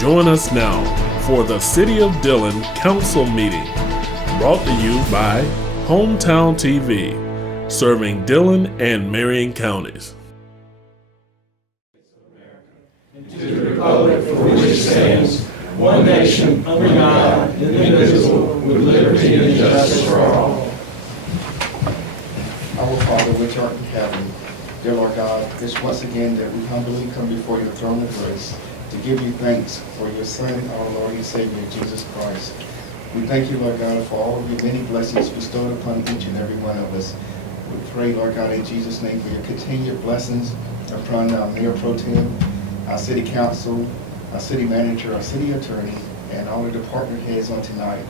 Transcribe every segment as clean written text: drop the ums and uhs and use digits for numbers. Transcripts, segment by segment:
Join us now for the City of Dillon Council meeting, brought to you by Hometown TV, serving Dillon and Marion counties. To the republic for which it stands, one nation, under God, indivisible, with liberty and justice for all. Our Father, which art in heaven, dear Lord God, it's once again that we humbly come before your throne of grace to give you thanks for your Son, our Lord and Savior, Jesus Christ. We thank you, Lord God, for all of your many blessings bestowed upon each and every one of us. We pray, Lord God, in Jesus' name, for your continued blessings upon our Mayor Pro Tem, our City Council, our City Manager, our City Attorney, and all the department heads on tonight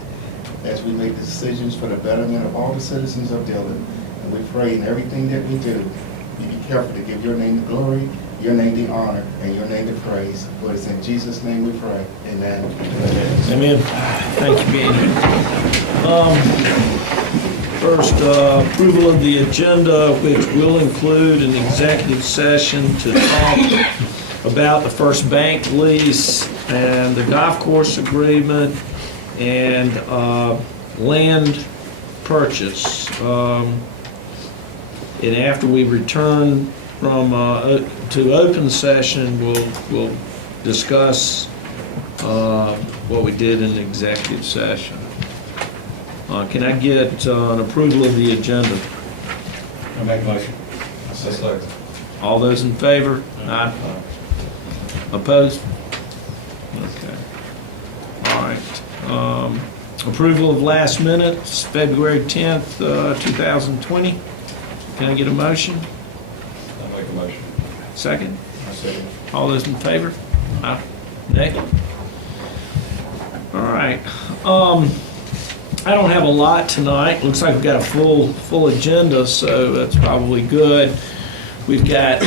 as we make decisions for the betterment of all the citizens of Dillon. And we pray in everything that we do, you be careful to give your name the glory, your name the honor, and your name the praise. For it's in Jesus' name we pray. Amen. Amen. Thank you, Ben. First, approval of the agenda, which will include an executive session to talk about the First Bank lease and the golf course agreement and land purchase. And after we return from to open session, we'll discuss what we did in the executive session. Can I get an approval of the agenda? I make a motion. I say select. All those in favor? Aye. Opposed? Okay. All right. Approval of last minutes, February 10th, 2020. Can I get a motion? I make a motion. Second? I second. All those in favor? Aye. Nay? All right. I don't have a lot tonight. Looks like we've got a full agenda, so that's probably good. We've got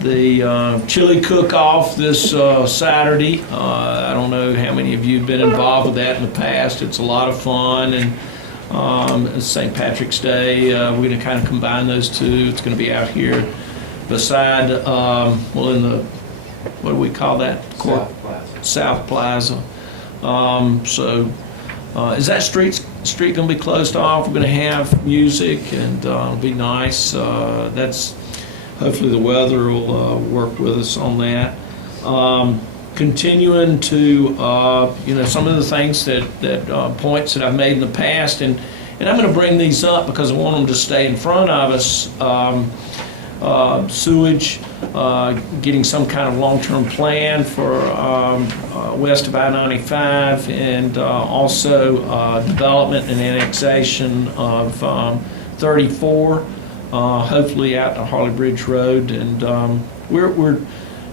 the chili cook-off this Saturday. I don't know how many of you have been involved with that in the past. It's a lot of fun, and it's St. Patrick's Day. We're going to kind of combine those two. It's going to be out here beside, in the, what do we call that? South Plaza. Is that street going to be closed off? We're going to have music, and it'll be nice. That's hopefully the weather will work with us on that. Continuing to some of the things that points that I've made in the past, and I'm going to bring these up because I want them to stay in front of us. Sewage, getting some kind of long-term plan for west of I-95, and also development and annexation of 34, hopefully out to Harley Bridge Road. And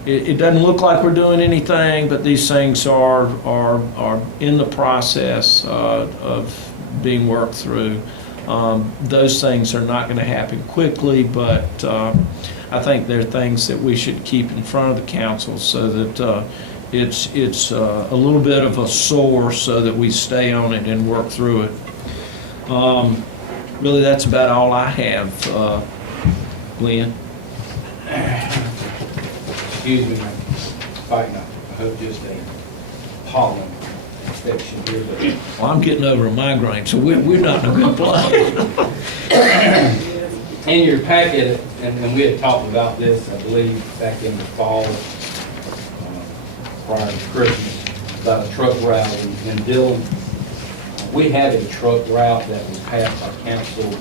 it doesn't look like we're doing anything, but these things are in the process of being worked through. Those things are not going to happen quickly, but I think they're things that we should keep in front of the council so that it's a little bit of a sore so that we stay on it and work through it. Really, that's about all I have, Glenn. Excuse me, fighting I hope just a pollen infection here, but Well, I'm getting over a migraine, so we're not in a good place. in your packet, and we had talked about this, I believe, back in the fall, prior to Christmas, about a truck route in Dillon. We had a truck route that was passed by council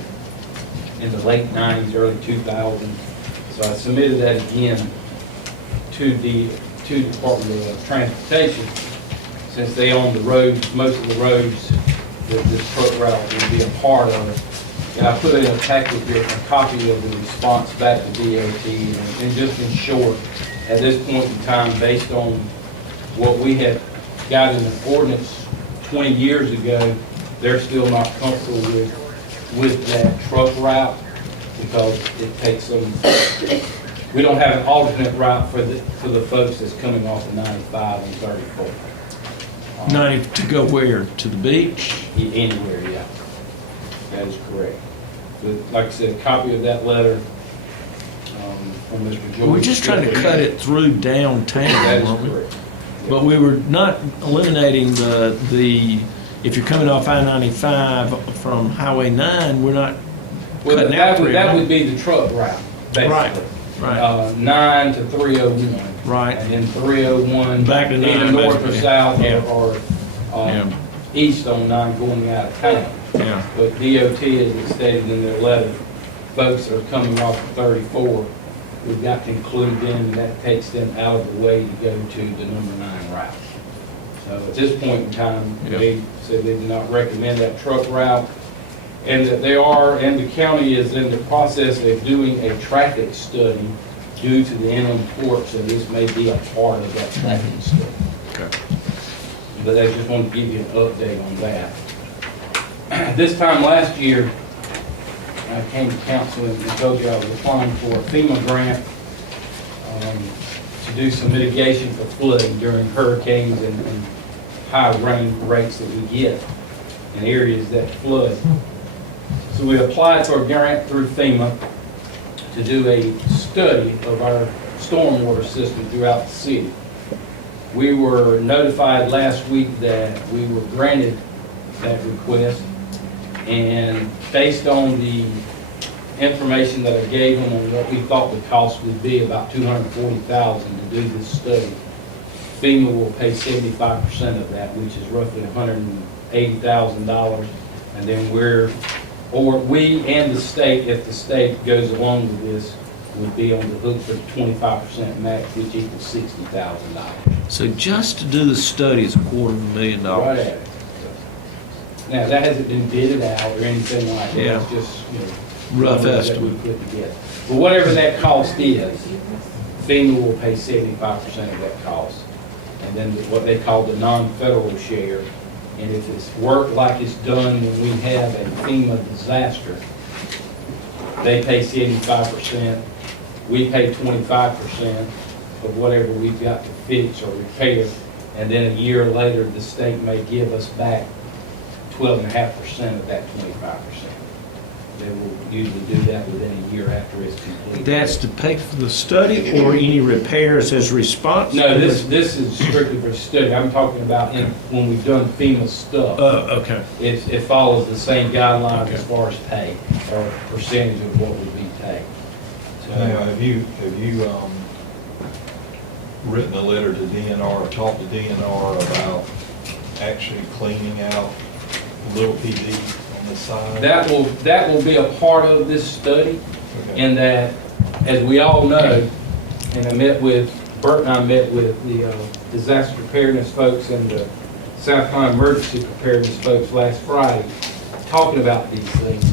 in the late 90s, early 2000s. So I submitted that again to the Department of Transportation, since they own the roads, most of the roads that this truck route will be a part of. And I put in a packet here, a copy of the response back to DOT, and just in short, at this point in time, based on what we had got in the ordinance 20 years ago, they're still not comfortable with that truck route because it takes them. We don't have an alternate route for the folks that's coming off of 95 and 34. 90 to go where? To the beach? Anywhere, yeah. That is correct. But like I said, a copy of that letter from Mr. George. We're just trying to cut it through downtown. That is aren't we? correct. But we were not eliminating if you're coming off I-95 from Highway 9, we're not Well, cutting out that 301. would be the truck route, Right, basically. right. 9 to 301. Right. And then 301. Back to 9, either north or basically. south Yeah. or Yeah. east on 9 going out of town. Yeah. But DOT, as it stated in their letter, folks that are coming off of 34, we've got to include them, and that takes them out of the way to go to the number 9 route. So at this point in time, Yeah. they said they do not recommend that truck route, and that they are, and the county is in the process of doing a traffic study due to the inland port, so this may be a part of that traffic study. Okay. But I just wanted to give you an update on that. This time last year, I came to council and told you I was applying for a FEMA grant to do some mitigation for flooding during hurricanes and high rain rates that we get in areas that flood. So we applied for a grant through FEMA to do a study of our stormwater system throughout the city. We were notified last week that we were granted that request, and based on the information that I gave them on what we thought the cost would be, about $240,000 to do this study, FEMA will pay 75% of that, which is roughly $180,000, and then we and the state, if the state goes along with this, would be on the hook for the 25% max, which equals $60,000. So just to do the study is $250,000. Right at it. Now, that hasn't been bidded out or anything like that. Yeah. It's just, Rough numbers that estimate. we put together. But whatever that cost is, FEMA will pay 75% of that cost. And then what they call the non-federal share. And if it's work like it's done when we have a FEMA disaster, they pay 75%, we pay 25% of whatever we've got to fix or repair. And then a year later, the state may give us back 12.5% of that 25%. They will usually do that within a year after it's complete. That's to pay for the study or any repairs as response? No, this is strictly for study. I'm talking about when we've done FEMA stuff. Okay. It follows the same guidelines Okay. as far as pay or percentage of what would be paid. Now, So, have you written a letter to DNR, or talked to DNR about actually cleaning out Little PD on the side? that will be a part of this study, Okay. in that, as we all know, and Bert and I met with the disaster preparedness folks and the South Carolina emergency preparedness folks last Friday, talking about these things.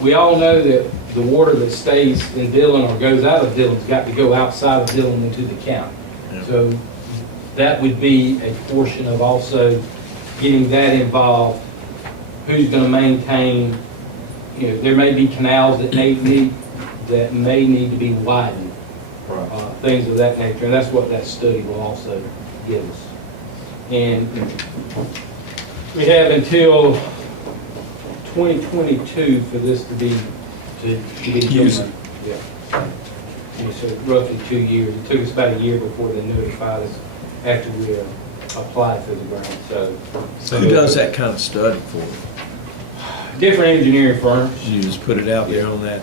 We all know that the water that stays in Dillon or goes out of Dillon's got to go outside of Dillon into the county. Yeah. So that would be a portion of also getting that involved. Who's going to maintain, there may be canals that may need to be widened, Right. things of that nature, and that's what that study will also give us. And we have until 2022 for this to be Use done. Yeah. And so roughly 2 years. It took us about a year before they notified us after we applied for the grant. So Who does that kind of study for? different engineering firms. You just put it out there on that?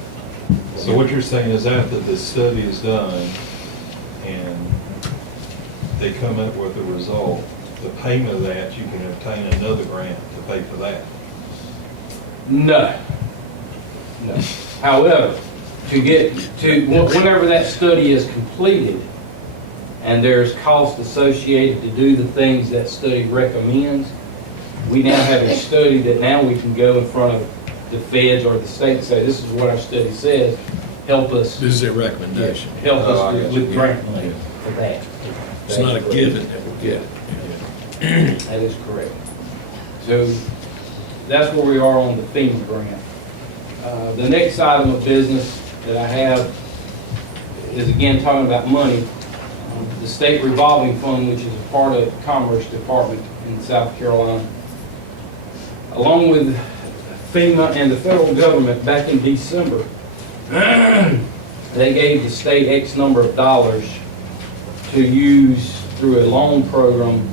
So what you're saying is after the study is done and they come up with a result, the payment of that, you can obtain another grant to pay for that? No. However, whenever that study is completed and there's cost associated to do the things that study recommends, we now have a study that now we can go in front of the feds or the state and say, this is what our study says, help us. This is a recommendation. Help Oh, I us got you. with grant money for that. It's not a given that we'll get it. That is correct. So that's where we are on the FEMA grant. The next item of business that I have is again talking about money. The state revolving fund, which is a part of the Commerce Department in South Carolina, along with FEMA and the federal government back in December, they gave the state X number of dollars to use through a loan program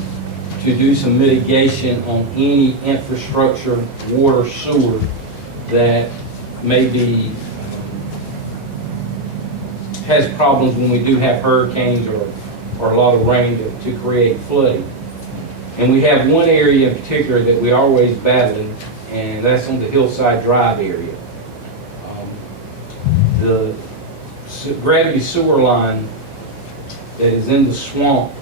to do some mitigation on any infrastructure, water, sewer that may be, has problems when we do have hurricanes or a lot of rain to create flooding. And we have one area in particular that we always battling, and that's on the Hillside Drive area. The gravity sewer line that is in the swamp,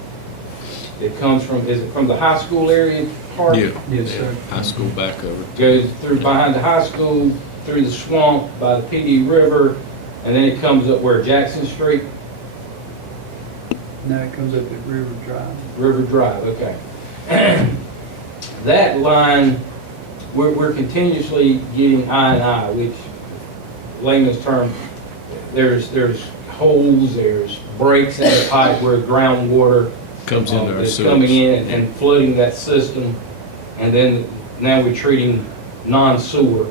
that comes from, is it from the high school area part? Yeah. Yes, sir. High school back over. Goes through behind the high school, through the swamp, by the PD River, and then it comes up where Jackson Street, No, it comes up at River Drive. River Drive, okay. That line, we're continuously getting I&I, which layman's term, there's holes, there's breaks in the pipe where groundwater Comes into our is sewers. coming in and flooding that system. And then now we're treating non-sewer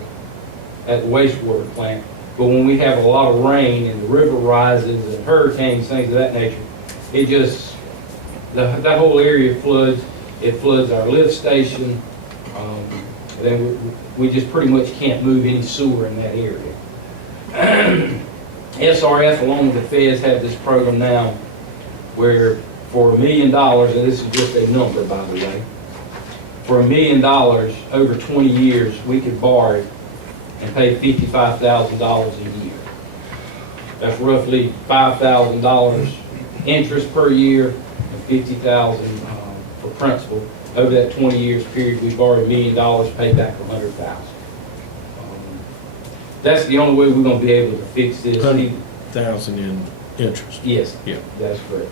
at the wastewater plant. But when we have a lot of rain and the river rises and hurricanes, things of that nature, it just, that whole area floods. It floods our lift station. Then we just pretty much can't move any sewer in that area. SRF, along with the feds, have this program now where for $1 million, and this is just a number, by the way, for $1 million over 20 years, we could borrow and pay $55,000 a year. That's roughly $5,000 interest per year and $50,000 for principal. Over that 20 years period, we borrowed $1 million, paid back $100,000. That's the only way we're going to be able to fix this. 100,000 in interest. Yes, Yeah. that's correct.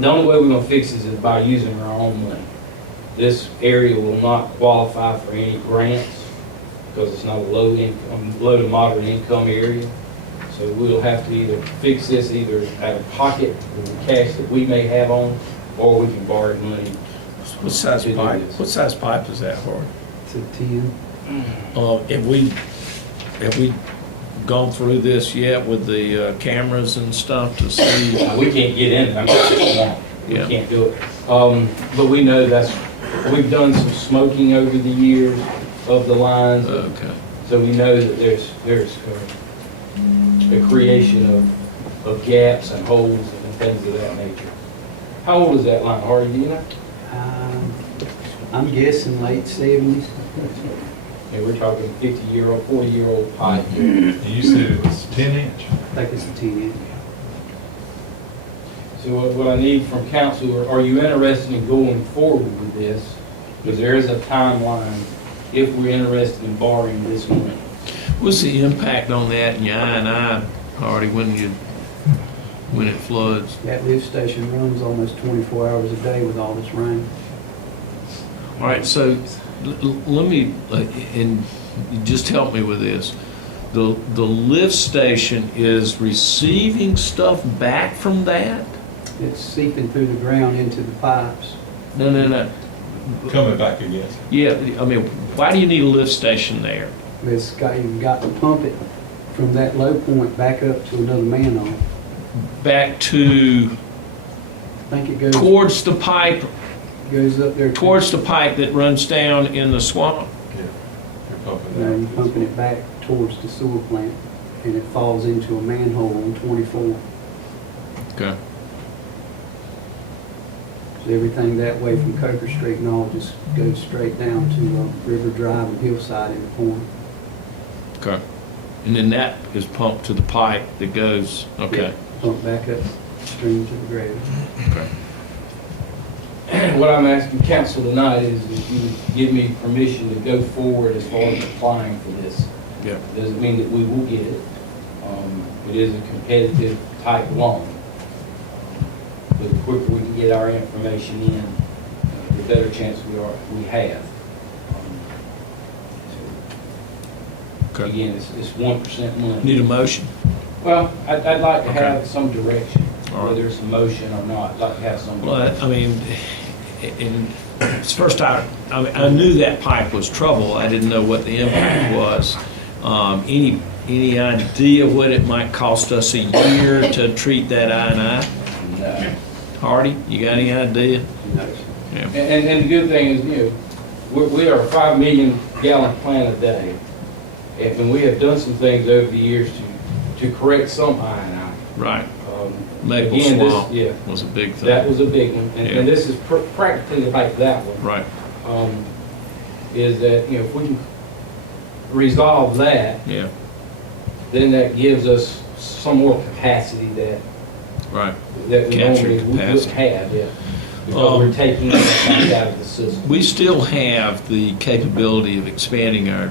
The only way we're going to fix this is by using our own money. This area will not qualify for any grants because it's not a low to moderate income area. So we'll have to either fix this either out of pocket with the cash that we may have on, or we can borrow money. What size to do pipe? this. What size pipe is that, Howard? It's a 10. Have we gone through this yet with the cameras and stuff to see? We can't get in it. I mean, it's just wrong. We Yeah. can't do it. But we know we've done some smoking over the years of the lines. Okay. So we know that there's a creation of gaps and holes and things of that nature. How old is that line, Hardy, do you know? I'm guessing late 70s. Yeah, we're talking 50-year-old, 40-year-old pipe. You said it was 10-inch. I think it's a 10. So what I need from council, are you interested in going forward with this? Because there is a timeline if we're interested in borrowing this money. What's the impact on that in your I&I, Hardy, when it floods? That lift station runs almost 24 hours a day with all this rain. All right, so let me, and just help me with this. The lift station is receiving stuff back from that? It's seeping through the ground into the pipes. No. Coming back again. Yeah, I mean, why do you need a lift station there? You've got to pump it from that low point back up to another manhole. Back to, I think it goes towards the pipe, up there. towards the pipe that runs down in the swamp? Yeah. You're pumping Now that. you're pumping it back towards the sewer plant, and it falls into a manhole on 24. Okay. So everything that way from Coker Street and all just goes straight down to River Drive and Hillside in the corner. Okay. And then that is pumped to the pipe that goes, okay. Pump back up stream to the grave. What I'm asking council tonight is if you give me permission to go forward as far as applying for this. Yeah. Doesn't mean that we will get it. It is a competitive type loan. But the quicker we can get our information in, the better chance we have. So, Okay. again, it's 1% money. Need a motion? Well, I'd like to Okay. have some direction, All right. whether it's a motion or not. I'd like to have some. Well, I mean, it's first I knew that pipe was trouble. I didn't know what the impact was. Any idea what it might cost us a year to treat that I&I? No. Hardy, you got any idea? No, sir. Yeah. And the good thing is, we are a 5 million gallon plant a day. And we have done some things over the years to correct some I&I. Right. Maple Maple Swamp Swamp was a big thing. That was a big one, Yeah. and this is practically like that one. Right. Is that, if we can resolve that, Yeah. then that gives us some more capacity Right. that we Capture normally would capacity. have, yeah. Because we're taking that out of the system. We still have the capability of expanding our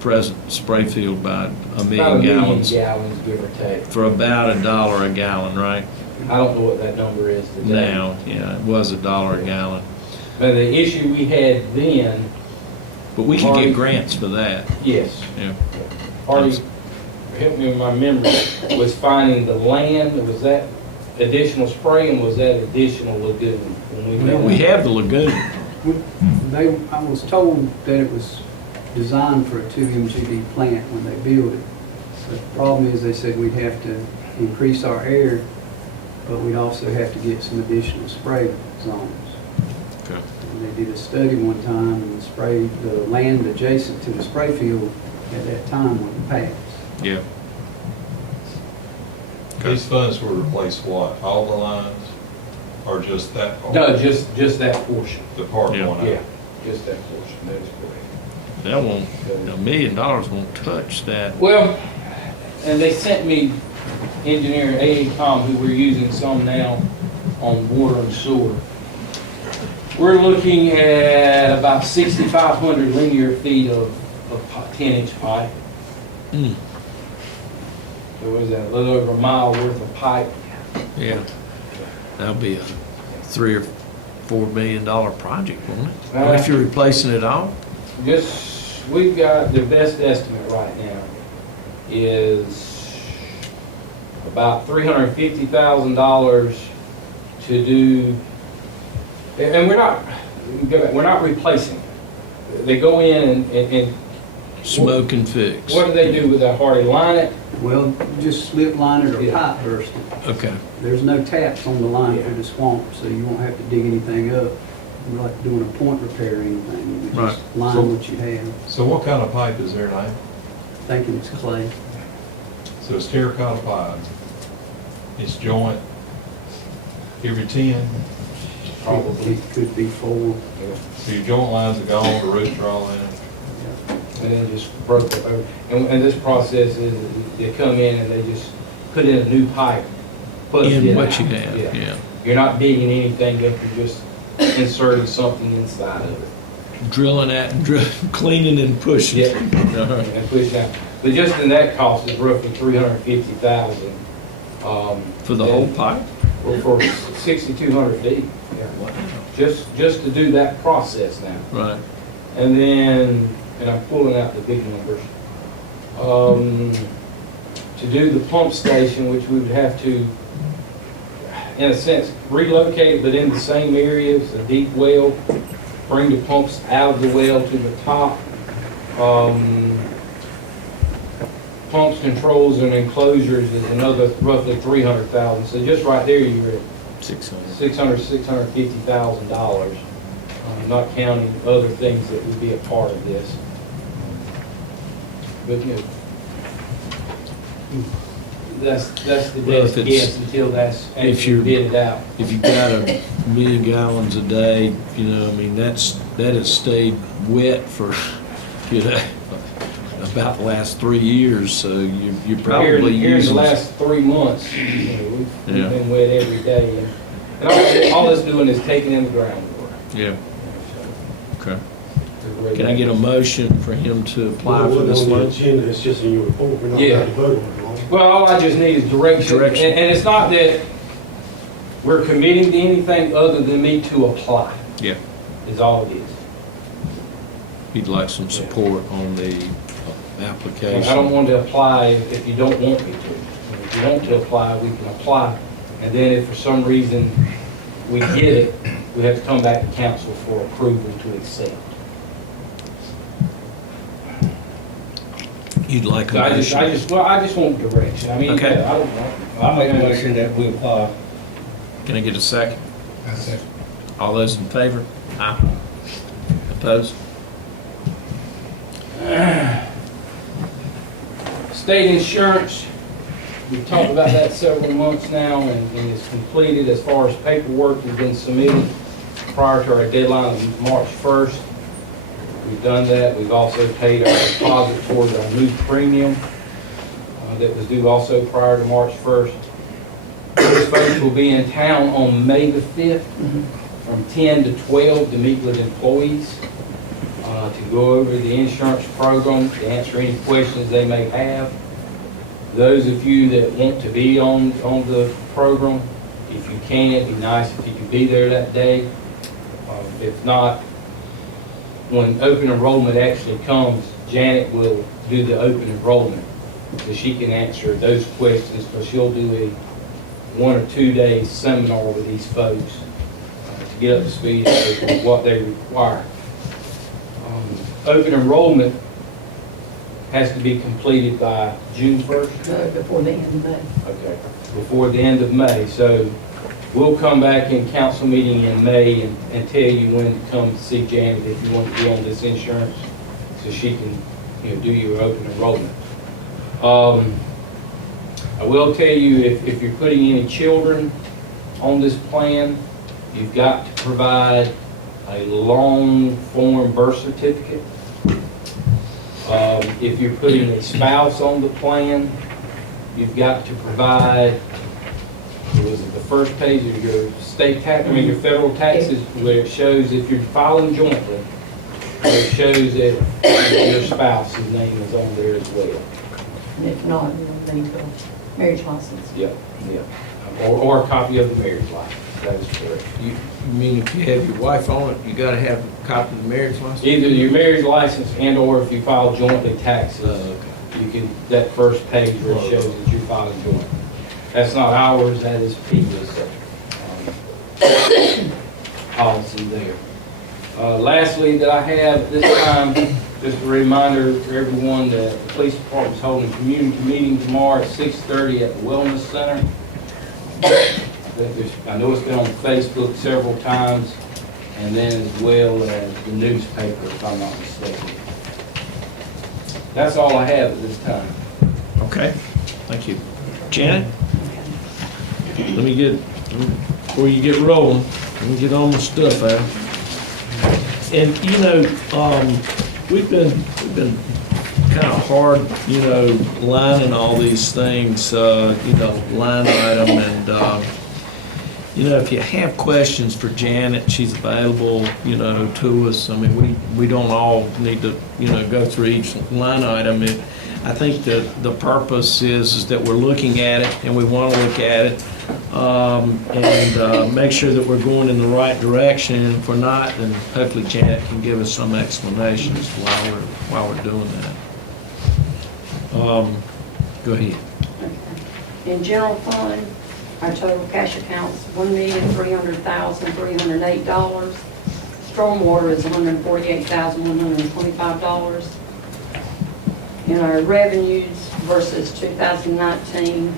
present spray field by a million About a million gallons gallons, give or take. for about $1 a gallon, right? I don't know what that number is today. Now, yeah, it was $1 a gallon. But the issue we had then, But we can Hardy- get grants for that. yes, Yeah. Hardy, help me with my memory, was finding the land, was that additional spray and was that additional lagoon? When We have the lagoon. I was told that it was designed for a 2 MGD plant when they built it. The problem is, they said we'd have to increase our air, but we'd also have to get some additional spray zones. Okay. And they did a study one time, and the land adjacent to the spray field at that time wouldn't pass. Yeah. These funds will replace what? All the lines or just that part? No, just that portion. The part Yeah. going out? Yeah, just that portion, that is correct. That won't, $1 million won't touch that. Well, and they sent me engineer A.A. Tom, who we're using some now on water and sewer. We're looking at about 6,500 linear feet of 10-inch pipe. Mm. There was a little over a mile worth of pipe. Yeah. That'll be a $3 or $4 million project, won't it? If you're replacing it all? We've got, the best estimate right now is about $350,000 to do, and we're not replacing. They go in and Smoke and fix. what do they do with that, Hardy? Line it? Well, just slip line it or Yeah. pipe burst it. Okay. There's no taps on the line Yeah. through the swamp, so you won't have to dig anything up. You're like doing a point repair or anything. You would just line So- what you have, So what kind of pipe is there now? thinking it's clay. So it's terracotta pipe. It's joint every 10. Probably. It could be 4. So your joint lines are gone, the roots are all in. And then just broke it over. And this process is, they come in and they just put in a new pipe. Put In it what out. you have, yeah. You're not digging anything up, you're just inserting something inside of it. Drilling that, cleaning and pushing. Yeah. Uh-huh. And push out. But just in that cost is roughly $350,000. For the whole pipe? For 6,200 feet. Yeah. Just to do that process now. Right. And then, and I'm pulling out the big numbers. To do the pump station, which we would have to, in a sense, relocate, but in the same areas, a deep well, bring the pumps out of the well to the top. Pumps, controls, and enclosures is another roughly $300,000. So just right there, you're at 600. $650,000, not counting other things that would be a part of this. But, that's the Well, if best it's- guess until that's if actually you're- bid out. If you've got 1 million gallons a day, I mean, that has stayed wet for, about the last 3 years, so you're probably Here in the using. last 3 months, we've Yeah. been wet every day. And all it's doing is taking in the groundwater. Yeah, okay. Can I get a motion for him to apply Well, for this on the loan? agenda, it's just in your report, we're not Yeah. allowed to vote on it. Well, all I just need is direction. Direction. And it's not that we're committing to anything other than me to apply, Yeah, is all it is. he'd like some support on the And application. I don't want to apply if you don't want me to. And if you want to apply, we can apply. And then if for some reason we get it, we have to come back to council for approval to accept. You'd like a So I motion? just want direction. I mean, Okay. I don't know. I make a motion that we apply. Can I get a second? All those in favor? Aye. Opposed? State insurance, we've talked about that several months now, and it's completed as far as paperwork has been submitted prior to our deadline of March 1st. We've done that. We've also paid our deposit towards our new premium that was due also prior to March 1st. Those folks will be in town on May the 5th from 10 to 12 to meet with employees to go over the insurance program, to answer any questions they may have. Those of you that want to be on the program, if you can, it'd be nice if you could be there that day. If not, when open enrollment actually comes, Janet will do the open enrollment, so she can answer those questions, because she'll do a 1 or 2 day seminar with these folks to get up to speed with what they require. Open enrollment has to be completed by June 1st? Before the end of May. Okay, before the end of May. So we'll come back in council meeting in May and tell you when to come to see Janet if you want to be on this insurance, so she can, do your open enrollment. I will tell you, if you're putting any children on this plan, you've got to provide a long form birth certificate. If you're putting a spouse on the plan, you've got to provide, was it the first page of your state tax, your federal taxes, where it shows if you're filing jointly, where it shows that your spouse's name is on there as well. And if not, you'll need a marriage license. Yep. Or a copy of the marriage license. That is correct. You mean if you have your wife on it, you gotta have a copy of the marriage license? Either your marriage license and or if you file jointly taxes, you can, that first page where it shows that you're filing jointly. That's not ours, that is PETA's policy there. Lastly, that I have this time, just a reminder for everyone that the police department is holding a community meeting tomorrow at 6:30 at the Wellness Center. I know it's been on Facebook several times, and then as well as the newspaper, if I'm not mistaken. That's all I have at this time. Okay, thank you. Janet? Before you get rolling, let me get all my stuff out. And, we've been kind of hard, lining all these things, line item, and, if you have questions for Janet, she's available, to us. I mean, we don't all need to, go through each line item. I think the purpose is that we're looking at it, and we want to look at it, and make sure that we're going in the right direction. And if we're not, then hopefully Janet can give us some explanations while we're doing that. Go ahead. In general fund, our total cash accounts, $1,300,308. Stormwater is $148,125. In our revenues versus 2019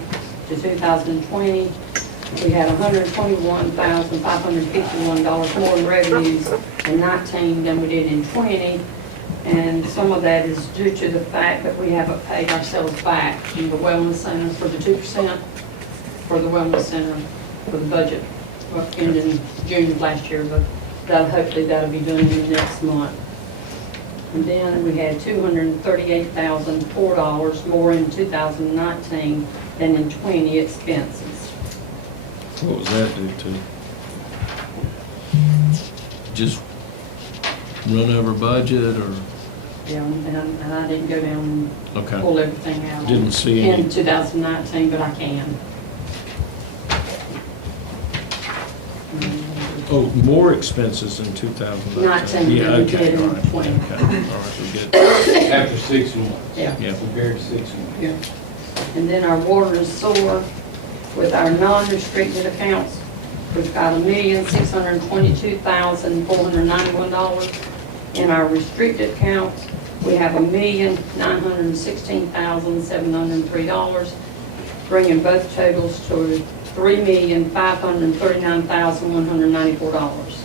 to 2020, we had $121,551 more in revenues in 19 than we did in 20. And some of that is due to the fact that we haven't paid ourselves back in the wellness center for the 2% for the wellness center for the budget ending June of last year, but hopefully that'll be done in the next month. And then we had $238,004 more in 2019 than in 20 expenses. What was that due to? Just run over budget, or? Yeah, and I didn't go down and Okay. pull everything out. Didn't see any. In 2019, but I can. Oh, more expenses in 2019? 19 Yeah, than we okay, did in all right. 20. Okay, all right, we get After 6 months. Yeah. Yeah. Compared to 6 months. Yeah. And then our water and sewer, with our non-restricted accounts, we've got $1,622,491. In our restricted accounts, we have $1,916,703, bringing both totals to $3,539,194.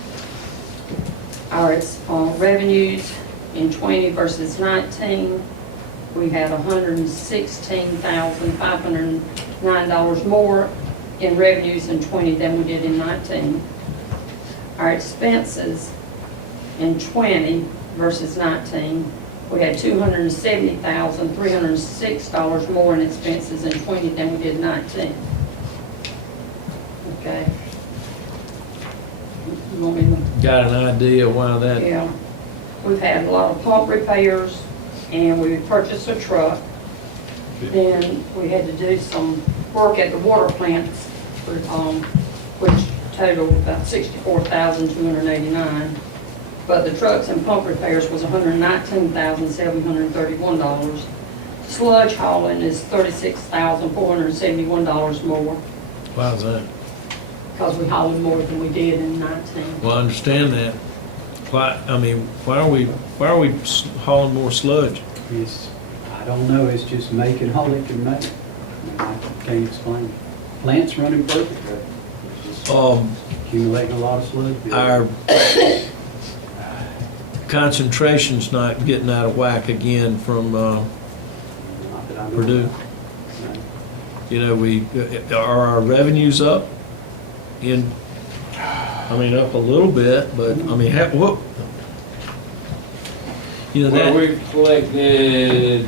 Our revenues in 20 versus 19, we had $116,509 more in revenues in 20 than we did in 19. Our expenses in 20 versus 19, we had $270,306 more in expenses in 20 than we did in 19. Okay. You want me to? Got an idea why that? Yeah. We've had a lot of pump repairs, and we purchased a truck. Then we had to do some work at the water plants, which totaled about $64,289. But the trucks and pump repairs was $119,731. Sludge hauling is $36,471 more, Why is that? because we hauled more than we did in 19. Well, I understand that. Why are we hauling more sludge? I don't know, it's just making all it can make. I can't explain. Plant's running perfect, but it's just accumulating a lot of sludge. Our concentration's not getting out of whack again from Not that I know Purdue. of. No. You know, are our revenues up? Up a little bit, but what? You know Well, that. we collected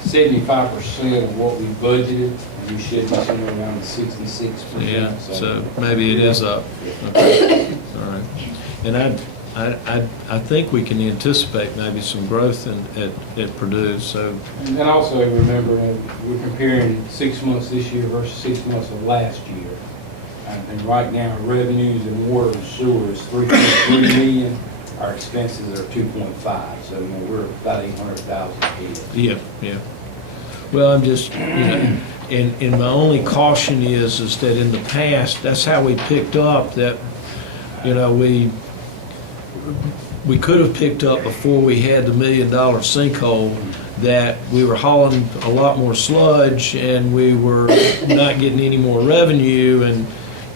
75% of what we budgeted, and we should be somewhere around 66%. Yeah, so maybe it is up. Okay. All right. And I think we can anticipate maybe some growth at Purdue, so. And also remember, we're comparing 6 months this year versus 6 months of last year. And right now, our revenues in water and sewer is 3.3 million. Our expenses are 2.5, so we're about 800,000 ahead. Yeah. Well, I'm just, and my only caution is that in the past, that's how we picked up that, we could have picked up before we had the $1 million sinkhole, that we were hauling a lot more sludge and we were not getting any more revenue, and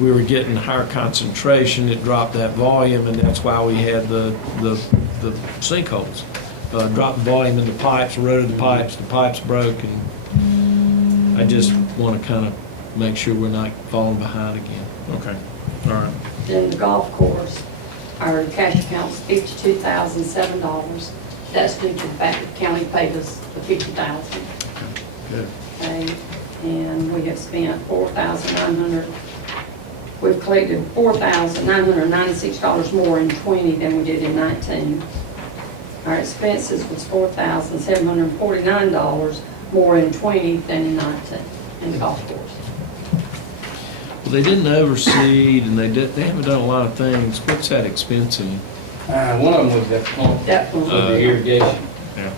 we were getting higher concentration. It dropped that volume, and that's why we had the sinkholes. Dropped the volume in the pipes, eroded the pipes broke, and I just want to kind of make sure we're not falling behind again. Okay, all right. Then the golf course, our cash account's $52,007. That's due to the fact that the county paid us the $50,000. Good. Okay, and we have spent we've collected $4,996 more in 20 than we did in 19. Our expenses was $4,749 more in 20 than in 19 in the golf course. Well, they didn't overseed, and they haven't done a lot of things. What's that expense in? One of them was that pump, That was irrigation. Yeah.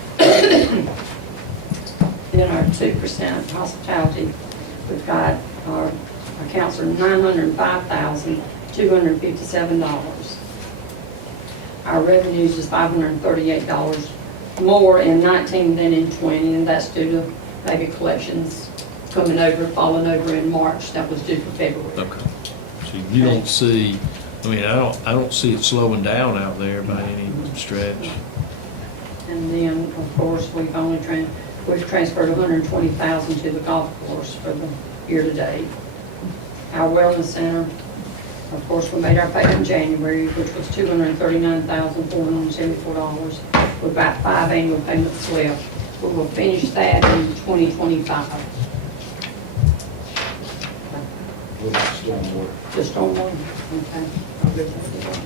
Then our 2% hospitality, we've got our accounts are $905,257. Our revenues is $538 more in 19 than in 20, and that's due to maybe collections falling over in March. That was due for February. Okay. So you don't see, I don't see it slowing down out there by any stretch. And then, of course, we've transferred $120,000 to the golf course for the year to date. Our wellness center, of course, we made our payment in January, which was $239,474. We've got 5 annual payments left. We will finish that in 2025. With stormwater. The stormwater, okay. I'll get that down.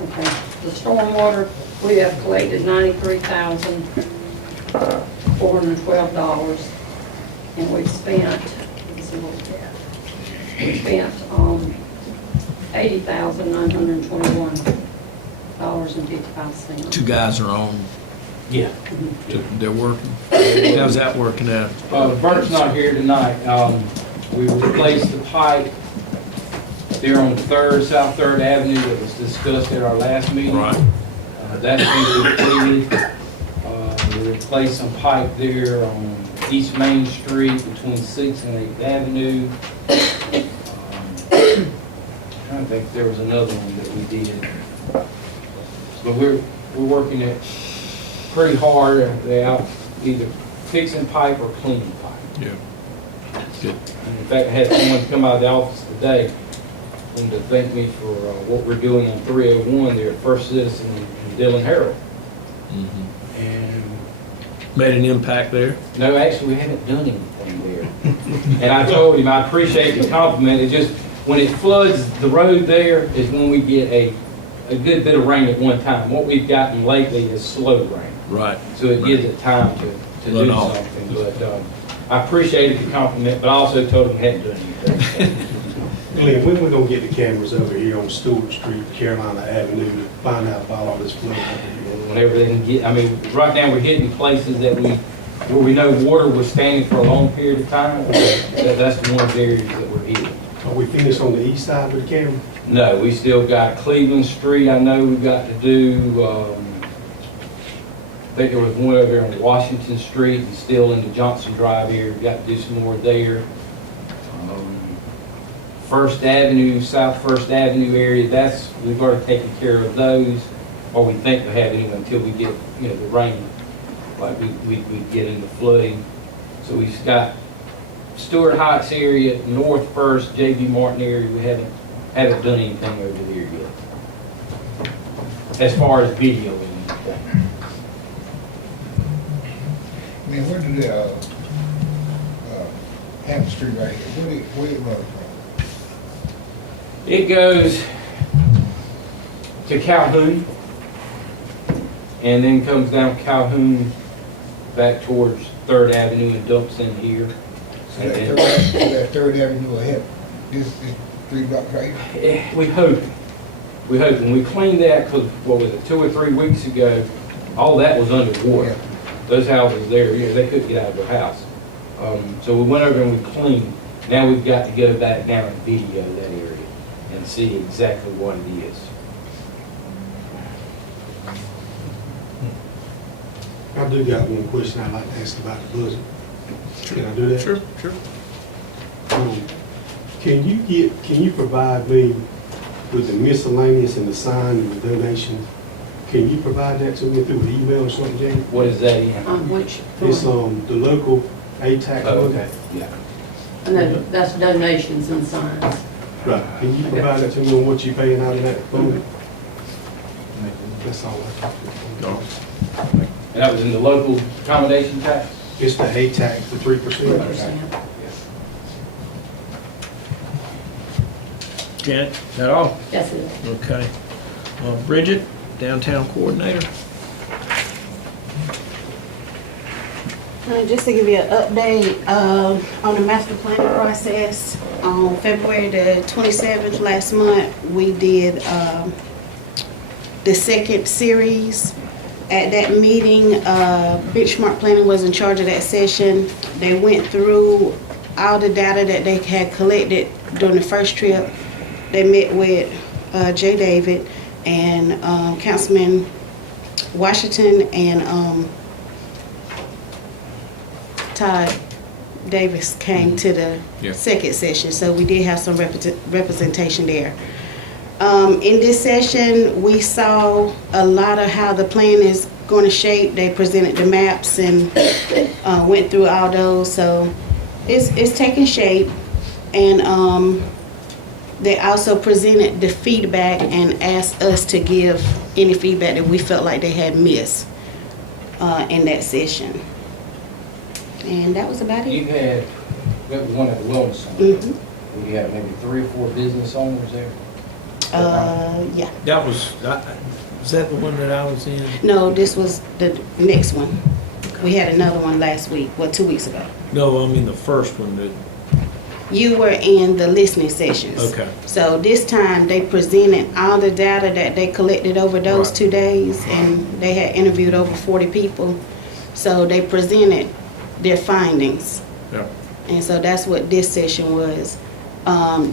Okay, the stormwater, we have collected $93,412, and we've spent, let's see what we got. We spent $80,921.55. Two guys are on, Yeah. they're working. How's that working out? Bert's not here tonight. We replaced the pipe there on South Third Avenue that was discussed at our last meeting. Right. That's been completed. We replaced some pipe there on East Main Street between 6th and 8th Avenue. Trying to think if there was another one that we did. But we're working it pretty hard. They're out either fixing pipe or cleaning pipe. Yeah. Good. And in fact, I had someone come out of the office today and to thank me for what we're doing on 301 there at First Citizen in Dillon Herald. Mm-hmm. And Made an impact there. no, actually, we haven't done anything there. And I told him, I appreciate the compliment. It just, when it floods the road there is when we get a good bit of rain at one time. What we've gotten lately is slow rain. Right. So it gives it time to Let do off. something. But I appreciated the compliment, but I also told him we hadn't done anything. Glenn, when we gonna get the cameras over here on Stewart Street, Carolina Avenue, to find out about all this flooding? Whenever they can get, I mean, right now we're hitting places that where we know water was standing for a long period of time. That's one of the areas that we're hitting. Are we finished on the east side with the camera? No, we still got Cleveland Street, I know we've got to do, I think there was one over there on Washington Street and still in the Johnson Drive area, we've got to do some more there. First Avenue, South First Avenue area, we've already taken care of those, or we think we have anyway, until we get, the rain, like we get into flooding. So we've got Stewart Heights area, North First, J.B. Martin area, we haven't done anything over there yet. As far as video and anything. Man, where did Hampton Street right here, where it run from? It goes to Calhoun, and then comes down Calhoun back towards 3rd Avenue and dumps in here. So And that then- that Third Avenue will help this 3 blocks right here? We hope. When we cleaned that, because what was it, 2 or 3 weeks ago, all that was underwater. Those houses there, they couldn't get out of their house. So we went over and we cleaned. Now we've got to go back now and video that area and see exactly what it is. I do got one question I'd like to ask about the budget. Can I do that? Sure. Can you provide me with the miscellaneous and the sign and the donation? Can you provide that to me through an email or something, Jamie? What is that in? Which, It's, the local ATAC. Oh, okay, yeah. no, that's donations and signs. Right. Can you provide that to me on what you're paying out of that fund? That's all I got. And that was in the local accommodation tax? It's the ATAC, the 3%. 3%. Janet, is that all? Yes, it is. Okay. Bridget, downtown coordinator. Just to give you an update on the master planning process, on February the 27th last month, we did the second series. At that meeting, Benchmark Planning was in charge of that session. They went through all the data that they had collected during the first trip. They met with Jay David and Councilman Washington and Todd Davis came to the second session, so we did have some representation there. In this session, we saw a lot of how the plan is going to shape. They presented the maps and went through all those, so it's taking shape. And they also presented the feedback and asked us to give any feedback that we felt like they had missed in that session. And that was about You it. that was one of the wellness centers. Mhm. We had maybe 3 or 4 business owners there. Yeah. That was that the one that I was in? No, this was the next one. We had another one last week, 2 weeks ago. No, I mean the first one that, You were in the listening sessions. okay. So this time they presented all the data that they collected over those Right. 2 days, and they had interviewed over 40 people. So they presented their findings. Yeah. And so that's what this session was.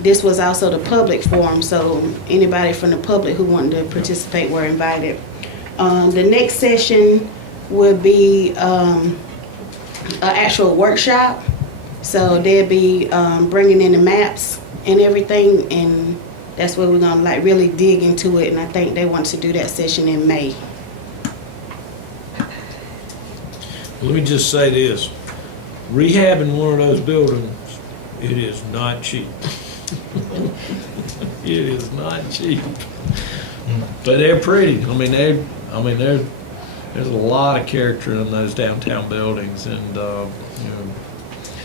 This was also the public forum, so anybody from the public who wanted to participate were invited. The next session would be an actual workshop. So they'll be bringing in the maps and everything, and that's where we're gonna like really dig into it. And I think they want to do that session in May. Let me just say this, rehabbing one of those buildings, it is not cheap. It is not cheap. But they're pretty. There's a lot of character in those downtown buildings, and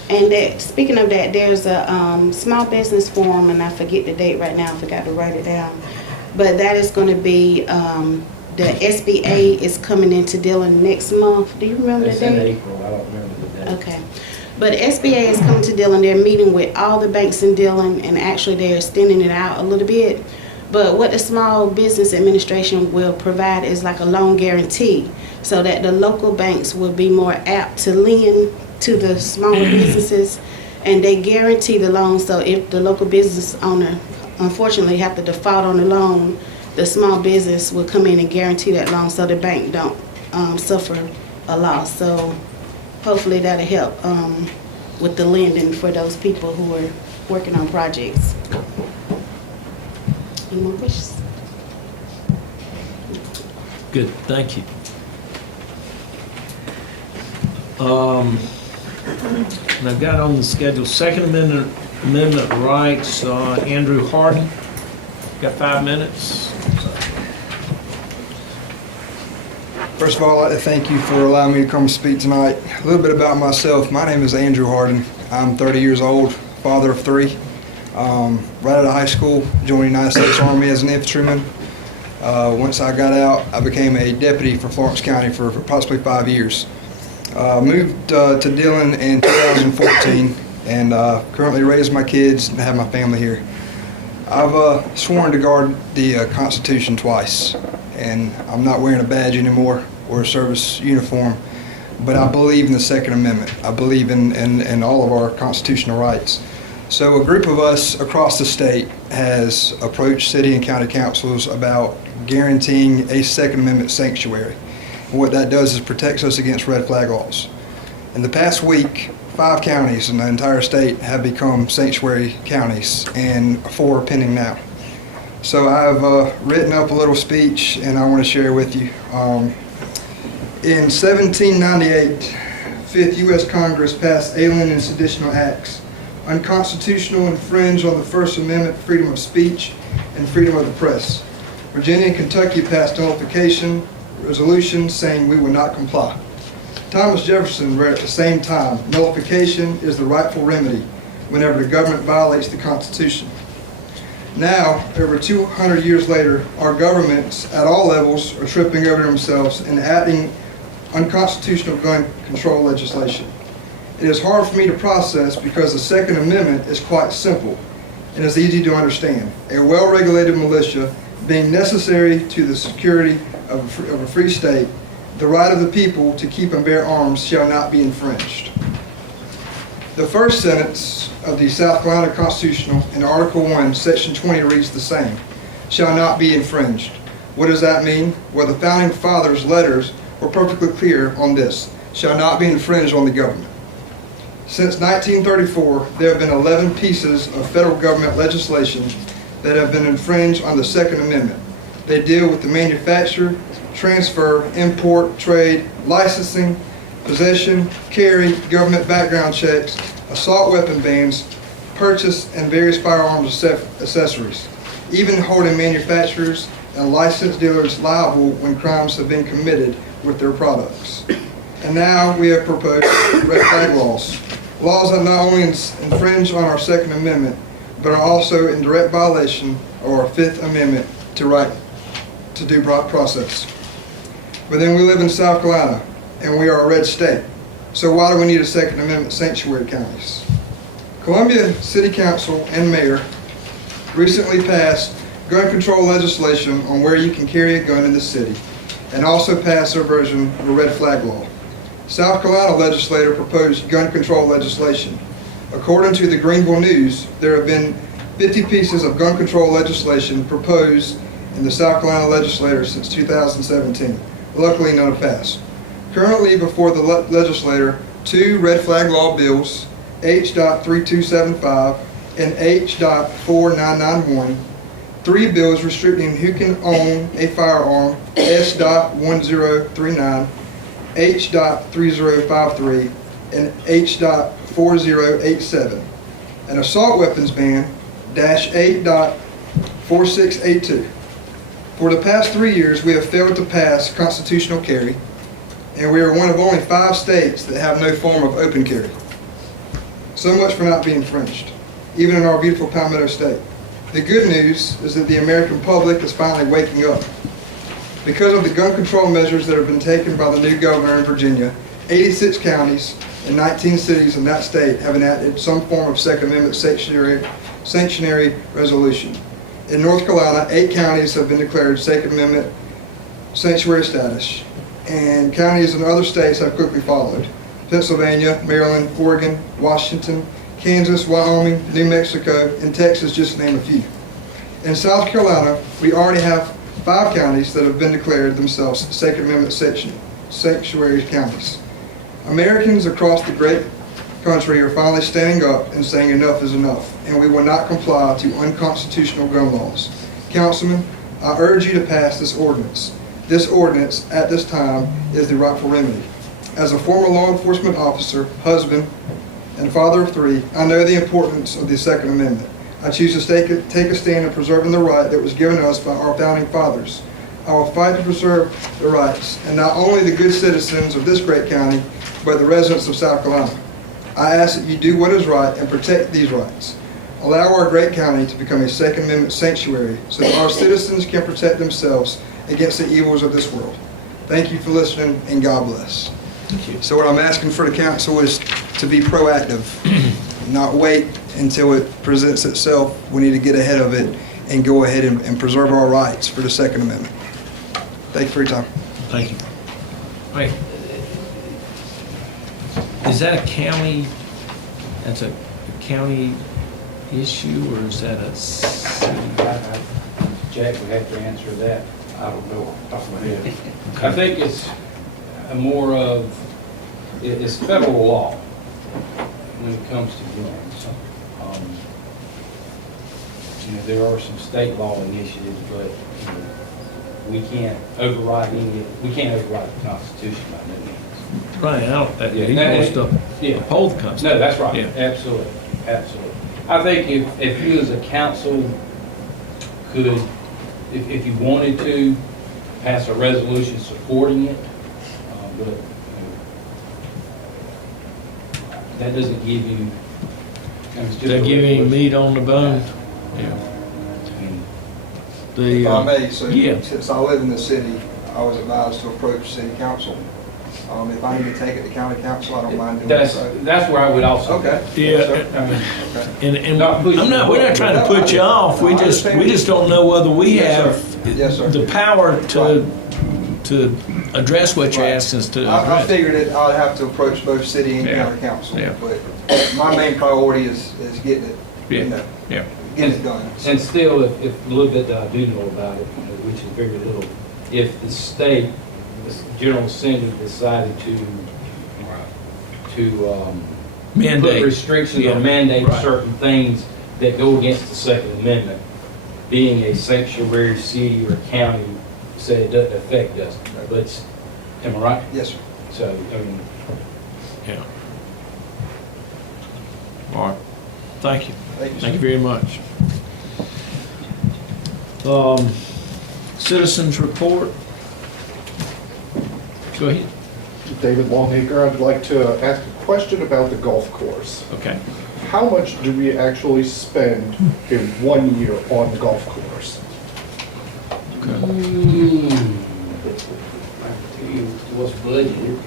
And that, speaking of that, there's a small business forum, and I forget the date right now. I forgot to write it down. But that is going to be the SBA is coming into Dillon next month. Do you remember It's the in date? April, I don't remember the date. Okay. But SBA is coming to Dillon. They're meeting with all the banks in Dillon, and actually they're extending it out a little bit. But what the Small Business Administration will provide is like a loan guarantee, so that the local banks will be more apt to lend to the smaller businesses, and they guarantee the loan. So if the local business owner unfortunately have to default on the loan, the small business will come in and guarantee that loan, so the bank don't suffer a loss. So hopefully that'll help with the lending for those people who are working on projects. Any more questions? good, thank you. And I've got on the schedule, Second Amendment rights, Andrew Harden. Got 5 minutes. First of all, I'd like to thank you for allowing me to come speak tonight. A little bit about myself. My name is Andrew Harden. I'm 30 years old, father of 3. Right out of high school, joined the United States Army as an infantryman. Once I got out, I became a deputy for Florence County for approximately 5 years. Moved to Dillon in 2014 and currently raise my kids and have my family here. I've sworn to guard the Constitution twice, and I'm not wearing a badge anymore or a service uniform, but I believe in the Second Amendment. I believe in all of our constitutional rights. So a group of us across the state has approached city and county councils about guaranteeing a Second Amendment sanctuary. And what that does is protects us against red flag laws. In the past week, 5 counties in the entire state have become sanctuary counties, and 4 are pending now. So I've written up a little speech, and I want to share with you. In 1798, 5th U.S. Congress passed Alien and Seditional Acts, unconstitutional, infringe on the First Amendment, freedom of speech, and freedom of the press. Virginia and Kentucky passed nullification resolutions saying we would not comply. Thomas Jefferson read at the same time, nullification is the rightful remedy whenever the government violates the Constitution. Now, over 200 years later, our governments at all levels are tripping over themselves and adding unconstitutional gun control legislation. It is hard for me to process because the Second Amendment is quite simple and is easy to understand. A well-regulated militia being necessary to the security of a free state, the right of the people to keep and bear arms shall not be infringed. The first sentence of the South Carolina Constitutional in Article 1, Section 20 reads the same, shall not be infringed. What does that mean? Well, the Founding Fathers' letters were perfectly clear on this, shall not be infringed on the government. Since 1934, there have been 11 pieces of federal government legislation that have been infringed on the Second Amendment. They deal with the manufacture, transfer, import, trade, licensing, possession, carry, government background checks, assault weapon bans, purchase, and various firearms accessories, even holding manufacturers and licensed dealers liable when crimes have been committed with their products. And now we have proposed red flag laws. Laws that not only infringe on our Second Amendment, but are also in direct violation of our Fifth Amendment to right to due process. But then we live in South Carolina, and we are a red state. So why do we need a Second Amendment sanctuary counties? Columbia City Council and Mayor recently passed gun control legislation on where you can carry a gun in the city, and also passed their version of a red flag law. South Carolina legislator proposed gun control legislation. According to the Greenville News, there have been 50 pieces of gun control legislation proposed in the South Carolina legislature since 2017. Luckily, none have passed. Currently before the legislator 2 red flag law bills, H.3275 and H.4991, 3 bills restricting who can own a firearm, S.1039, H.3053, and H.4087, an assault weapons ban, -8.4682. For the past 3 years, we have failed to pass constitutional carry, and we are one of only 5 states that have no form of open carry. So much for not being infringed, even in our beautiful Palmetto State. The good news is that the American public is finally waking up. Because of the gun control measures that have been taken by the new governor in Virginia, 86 counties and 19 cities in that state have enacted some form of Second Amendment sanctuary resolution. In North Carolina, 8 counties have been declared Second Amendment sanctuary status, and counties in other states have quickly followed. Pennsylvania, Maryland, Oregon, Washington, Kansas, Wyoming, New Mexico, and Texas, just to name a few. In South Carolina, we already have 5 counties that have been declared themselves Second Amendment sanctuary counties. Americans across the great country are finally standing up and saying enough is enough, and we will not comply to unconstitutional gun laws. Councilman, I urge you to pass this ordinance. This ordinance, at this time, is the rightful remedy. As a former law enforcement officer, husband, and father of 3, I know the importance of the Second Amendment. I choose to take a stand in preserving the right that was given us by our founding fathers. I will fight to preserve the rights, and not only the good citizens of this great county, but the residents of South Carolina. I ask that you do what is right and protect these rights. Allow our great county to become a Second Amendment sanctuary so that our citizens can protect themselves against the evils of this world. Thank you for listening, and God bless. Thank you. So what I'm asking for the council is to be proactive, not wait until it presents itself. We need to get ahead of it and go ahead and preserve our rights for the Second Amendment. Thank you for your time. Thank you. Wait. Is that a county, that's a county issue, or is that a city? Jack would have to answer that. I don't know off the top of my head. I think it's more of, it's federal law when it comes to guns. There are some state law initiatives, but we can't override the Constitution by no means. Right, out, that, Yeah, he wants to uphold the Constitution. No, that's right. Yeah. Absolutely, absolutely. I think if you as a council could, if you wanted to, pass a resolution supporting it, but that doesn't give you. They're giving meat on the bone. Yeah. If I may, so yeah. since I live in the city, I was advised to approach city council. If I need to take it to county council, I don't mind doing so. That's where I would also. Okay. Yeah. Okay. And we're not trying to put you off. We just don't know whether we have the power to address what you're asking us to address. I figured I'd have to approach both city and county council, but my main priority is getting it, getting it done. And still, if a little bit that I do know about it, which is very little, if the state, the General Assembly decided to mandate put restrictions or mandate certain things that go against the Second Amendment, being a sanctuary city or county, say it doesn't affect us. But, am I right? Yes, sir. So, yeah. All right. Thank you. Thank you very much. Citizens report. Go ahead. David Longacre, I'd like to ask a question about the golf course. Okay. How much do we actually spend in 1 year on the golf course? What's budgeted?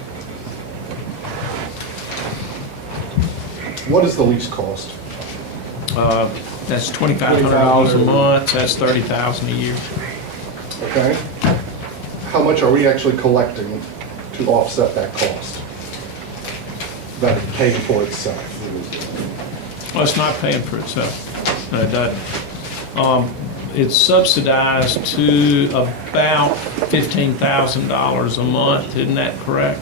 What is the lease cost? That's $2,500 a month. That's $30,000 a year. Okay. How much are we actually collecting to offset that cost? That is paying for itself. Well, it's not paying for itself. No, it doesn't. It's subsidized to about $15,000 a month. Isn't that correct?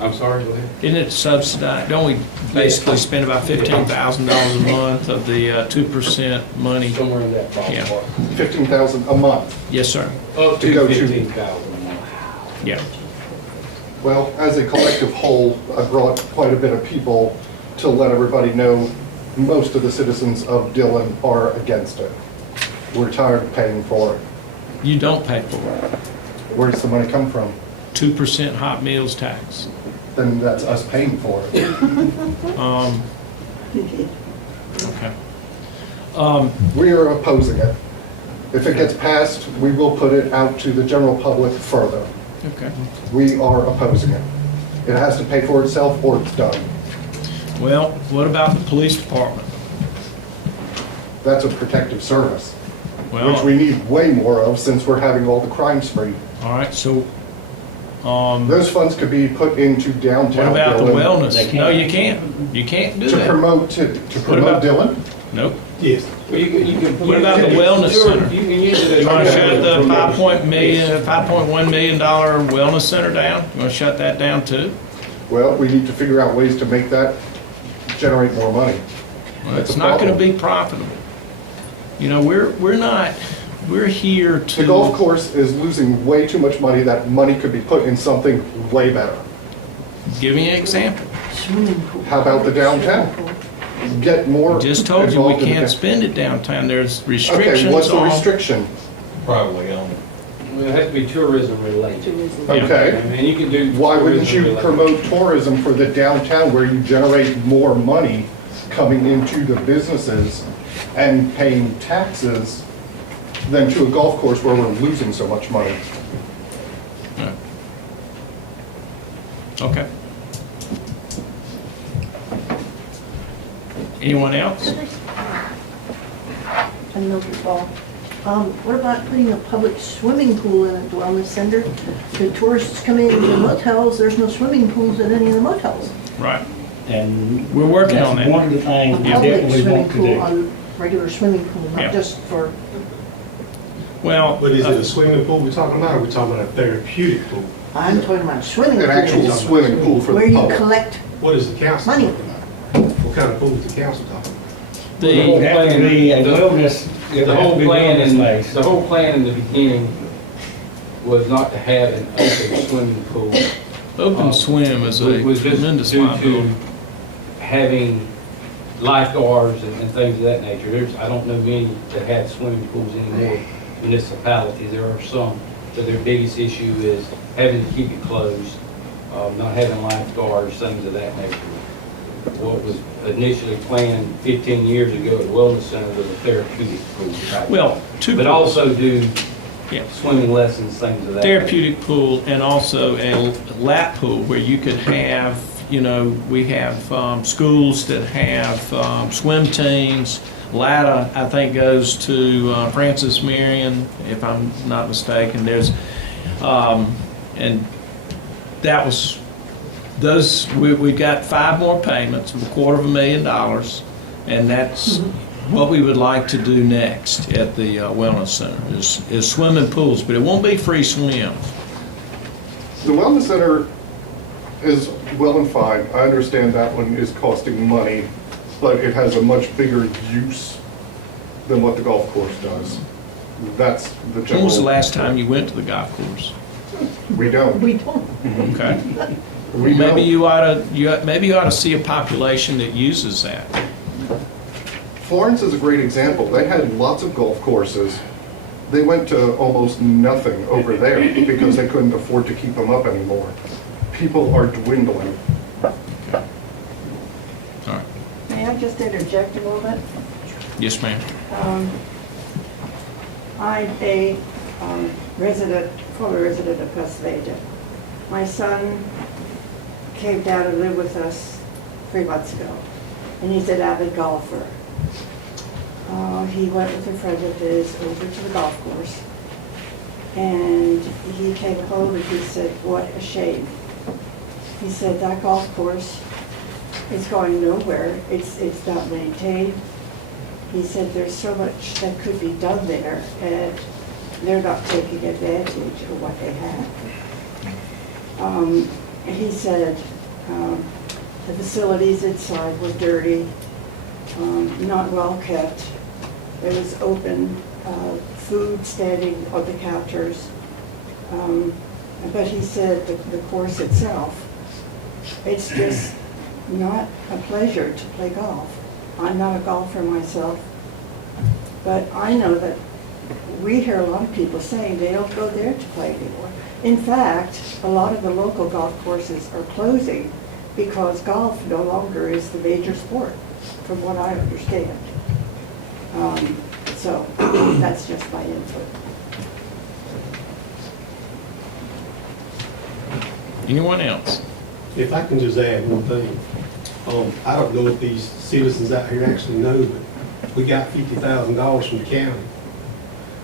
I'm sorry, go ahead. Isn't it subsidized? Don't we basically spend about $15,000 a month of the 2% money? Somewhere in that Yeah. ballpark. 15,000 a month. Yes, sir. Up To go to to- 15,000 a month. Yeah. Well, as a collective whole, I brought quite a bit of people to let everybody know most of the citizens of Dillon are against it. We're tired of paying for it. You don't pay for it. Where does the money come from? 2% hot meals tax. Then that's us paying for it. Okay. We are opposing it. If it gets passed, we will put it out to the general public further. Okay. We are opposing it. It has to pay for itself or it's done. Well, what about the police department? That's a protective service, which Well, we need way more of since we're having all the crime spree. all right, so, Those funds could be put into what downtown about the Dillon wellness? No, you can't. You can't do to that. promote, to about- promote Dillon. Nope. Yes. Well, you can. What about the wellness center? You can use it as. You want to shut the $5.1 million wellness center down? You want to shut that down too? Well, we need to figure out ways to make that generate more money. Well, That's it's a not going to problem. be profitable. You know, we're here to. The golf course is losing way too much money. That money could be put in something way better. Give me an example. How about the downtown? Get more. Just told you we involved in the- can't spend it downtown. There's Okay, restrictions what's the on. restriction? Privately owned. Well, it has to be tourism related. Okay. I mean, you can do. Why wouldn't tourism you related. promote tourism for the downtown where you generate more money coming into the businesses and paying taxes than to a golf course where we're losing so much money? Okay. Anyone else? Another ball. What about putting a public swimming pool in a wellness center? The tourists come in the motels, there's no swimming pools in any of the motels. Right. And We're working on that's one that. of the A things we public definitely swimming want to pool do. on regular swimming pool, Yeah. not just for, Well, But is it a swimming pool we're talking about, or we're talking about a therapeutic pool? I'm talking about swimming An actual pools, swimming pool for where the you public. collect What is the council money. talking about? What kind of pool is the council talking about? It would the, have to be a wellness, it The would have whole to be plan wellness in, space. the whole plan in the beginning was not to have an open swimming pool. open swim is a Was just tremendous due liability. to having lifeguards and things of that nature. I don't know many that have swimming pools anymore, municipalities, there are some. So their biggest issue is having to keep it closed, not having lifeguards, things of that nature. What was initially planned 15 years ago at the Wellness Center was a therapeutic pool type. Well, two But pools. also do Yeah. swimming lessons, things of that. Therapeutic pool and also a lap pool where you could have, you know, we have schools that have swim teams. LATA, I think, goes to Francis Marion, if I'm not mistaken. There's, and that was, those, we got 5 more payments of $250,000, and that's what we would like to do next at the Wellness Center, is swimming pools, but it won't be free swim. The Wellness Center is well and fine. I understand that one is costing money, but it has a much bigger use than what the golf course does. That's the When was the general. last time you went to the golf course? We don't. we don't. Okay. We Maybe don't. you ought to see a population that uses that. Florence is a great example. They had lots of golf courses. They went to almost nothing over there because they couldn't afford to keep them up anymore. People are dwindling. All right. May I just interject a little bit? Yes, ma'am. I'm a former resident of Pennsylvania. My son came down and lived with us 3 months ago, and he's an avid golfer. He went with a friend of his over to the golf course, and he came home and he said, "What a shame." He said, "That golf course is going nowhere. It's not maintained." He said, "There's so much that could be done there, and they're not taking advantage of what they have." he said the facilities inside were dirty, not well kept. There was open food standing on the counters. But he said the course itself, it's just not a pleasure to play golf. I'm not a golfer myself, but I know that we hear a lot of people saying they don't go there to play anymore. In fact, a lot of the local golf courses are closing because golf no longer is the major sport, from what I understand. So that's just my input. Anyone else? If I can just add one thing, I don't know if these citizens out here actually know, but we got $50,000 from the county.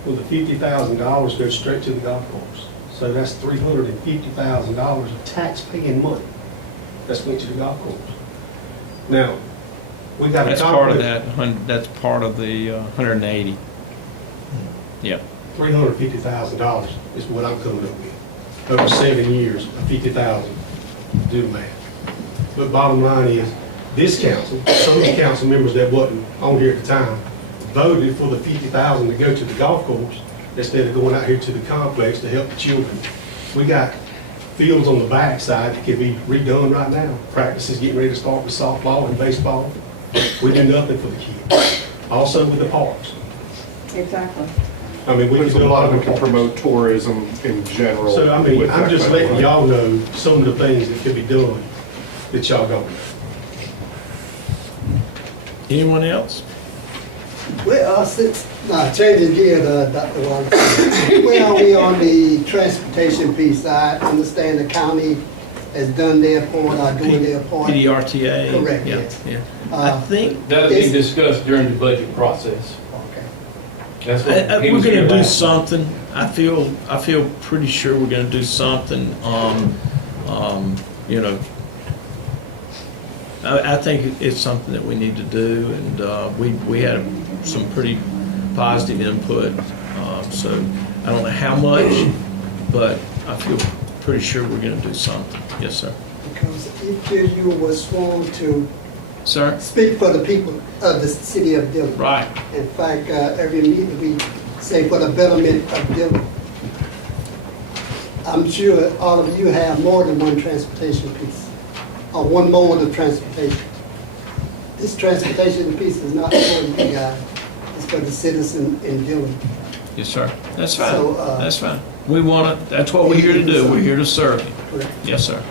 Well, the $50,000 goes straight to the golf course. So that's $350,000 of tax-paying money that's went to the golf course. Now, we got a That's part of that, that's part of the 180. Yeah. $350,000 is what I'm coming up with. Over 7 years, 50,000, do the math. But bottom line is, this council, some of the council members that wasn't on here at the time, voted for the 50,000 to go to the golf course instead of going out here to the complex to help the children. We got fields on the backside that can be redone right now. Practice is getting ready to start with softball and baseball. We do nothing for the kids. Also with the parks. Exactly. I mean, we There's can a do lot of it can promote tourism in general. So, I mean, with I'm that just kind of letting money. y'all know some of the things that could be done that y'all don't know. Anyone else? Well, since, changing gear, Dr. Walker, where are we on the transportation piece? I understand the county has done their part, are doing their part. PDRTA? Correct, Yeah, yes. yeah. I think That'll be discussed during the budget process. Okay. That's what he we're was gonna here do last. something. I feel pretty sure we're gonna do something. You know, I think it's something that we need to do, and we had some pretty positive input. So I don't know how much, but I feel pretty sure we're gonna do something. Yes, sir. Because each of you was sworn to Sir? speak for the people of the city of Dillon. Right. In fact, every meeting we say for the betterment of Dillon. I'm sure all of you have more than one transportation piece, or one mode of transportation. This transportation piece is not for you guys, it's for the citizen in Dillon. Yes, sir. That's fine. So, That's fine. We want to, that's what we're here to do. We're here to serve you. Correct. Yes, sir.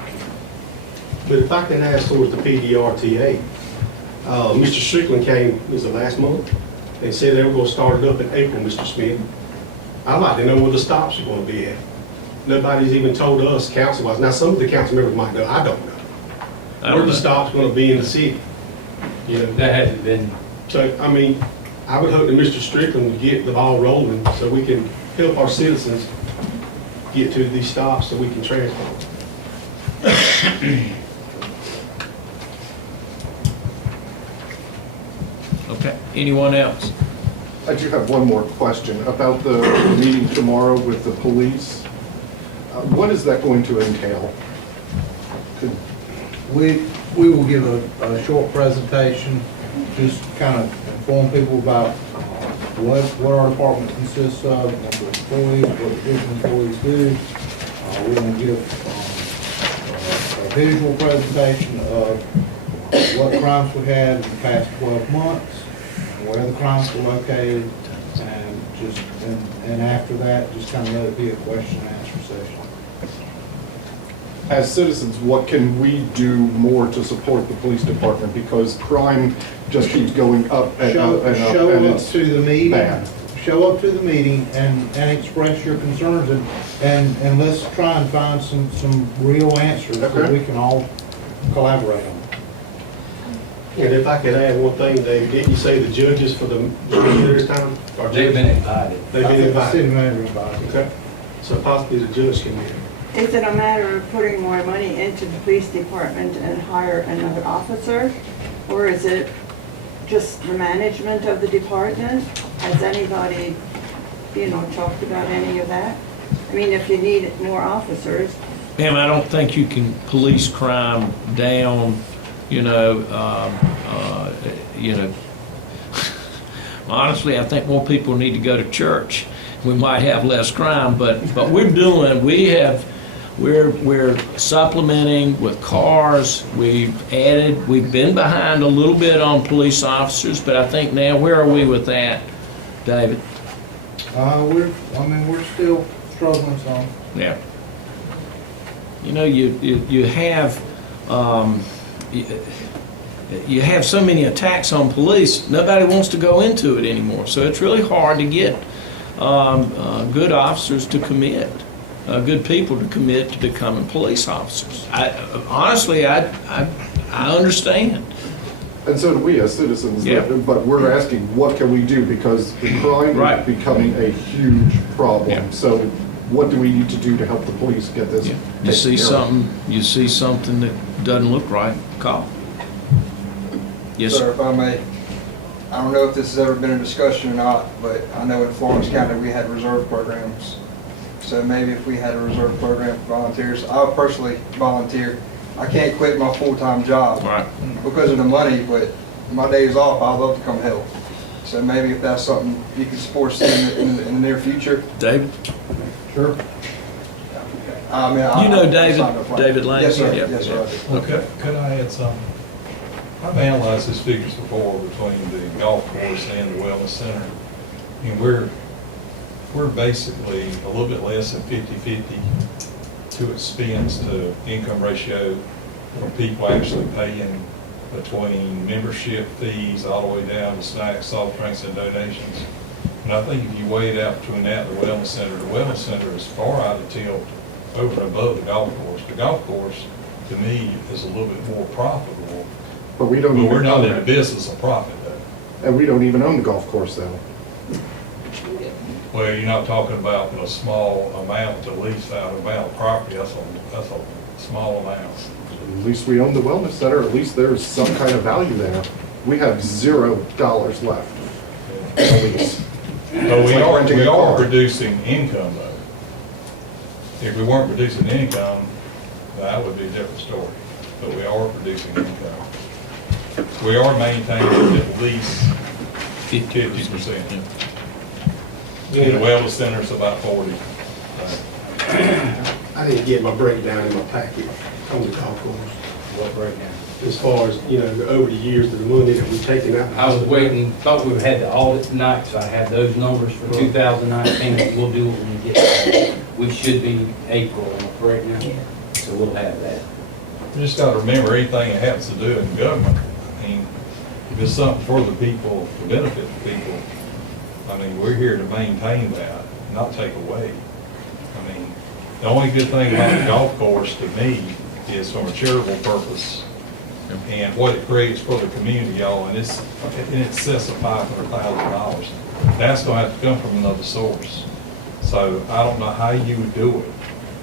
But if I can ask towards the PDRTA, Mr. Strickland came, was it last month? They said they were going to start it up in April, Mr. Smith. I'd like to know where the stops are going to be at. Nobody's even told us council-wise. Now, some of the council members might know, I don't know. Where the stops going to be in the city. You know, That hasn't been, so, I mean, I would hope that Mr. Strickland would get the ball rolling so we can help our citizens get to these stops so we can transport. Okay. Anyone else? I do have one more question about the meeting tomorrow with the police. What is that going to entail? Could- We will give a short presentation, just kind of inform people about what our department consists of, number of employees, what additional employees do. We're going to give a visual presentation of what crimes we had in the past 12 months, where the crimes were located, and after that, just kind of let it be a question and answer session. As citizens, what can we do more to support the police department? Because crime just keeps going up and up and up, Show and up it's to the meeting. bad. Show up to the meeting and express your concerns, and let's try and find some real answers that Okay. we can all collaborate on. And if I could add one thing, Dave, didn't you say the judges for the meeting this time? Or they've been invited. They've been The invited. city manager invited. Okay. So possibly the judge can be here. Is it a matter of putting more money into the police department and hire another officer? Or is it just the management of the department? Has anybody, talked about any of that? I mean, if you need more officers, Ma'am, I don't think you can police crime down, you know, honestly, I think more people need to go to church. We might have less crime, but we're supplementing with cars. We've been behind a little bit on police officers, but I think now, where are we with that, David? We're still struggling some. Yeah. You know, you have so many attacks on police, nobody wants to go into it anymore. So it's really hard to get good officers to commit, good people to commit to becoming police officers. Honestly, I understand. And so do we as citizens, Yeah. but we're asking, what can we do? Because the crime Right. is becoming a huge problem. Yeah. So what do we need to do to help the police get this? You taken see care of? something that doesn't look right, call. Yes, Sir, sir. if I may, I don't know if this has ever been a discussion or not, but I know in Florence County we had reserve programs. So maybe if we had a reserve program for volunteers, I would personally volunteer. I can't quit my full-time job Right. because of the money, but my days off, I'd love to come help. So maybe if that's something you could support in the near future. David? Sure. I mean, You know I'll David- sign up for it. David Lane? Yes, sir. Yeah. Yes, sir. I do. Okay, could I add something? I've analyzed these figures before between the golf course and the wellness center. And we're basically a little bit less than 50-50 to expense to income ratio, where people actually paying between membership fees all the way down to snacks, soft drinks, and donations. And I think if you weigh it out between that and the wellness center is far out of tilt over and above the golf course. The golf course, to me, is a little bit more profitable, But we don't but even we're not own in the it. business of profit, though. And we don't even own the golf course though. Well, you're not talking about a small amount to lease out amount of property, that's a small amount. At least we own the wellness center, at least there's some kind of value there. We have $0 left at least. But It's like renting a we are car. producing income, though. If we weren't producing income, that would be a different story. But we are producing income. We are maintaining at least 50%. The wellness center's about 40. I didn't get my breakdown in my packet on the golf course. What breakdown? As far as, over the years, the money that we've taken out. I was waiting, thought we had the audit tonight, so I have those numbers for 2019, and we'll do it when we get there. We should be April, am I correct now? So we'll have that. You just gotta remember, anything that happens to do in government, I mean, if it's something for the people, to benefit the people, I mean, we're here to maintain that, not take away. I mean, the only good thing about the golf course to me is from a charitable purpose and what it creates for the community, y'all, and it's in excess of $500,000. That's gonna have to come from another source. So I don't know how you would do it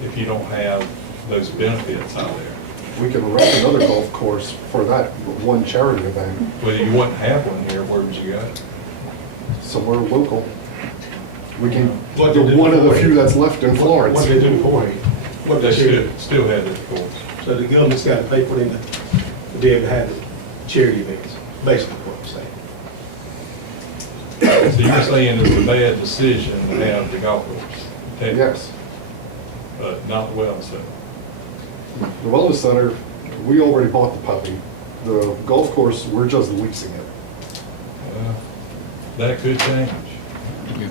if you don't have those benefits out there. We could rent another golf course for that one charity event, Well, you wouldn't have one here, where would you go? somewhere local. We can, What they do one of the for you. few that's left in Florence. What they do for you. What They they do. still have it, of course. So the government's got to pay for them to be able to have the charity events, basically what I'm saying. So you're saying it's a bad decision to have the golf course? technically, Yes. But not the wellness center. The wellness center, we already bought the puppy. The golf course, we're just leasing it. That could change. You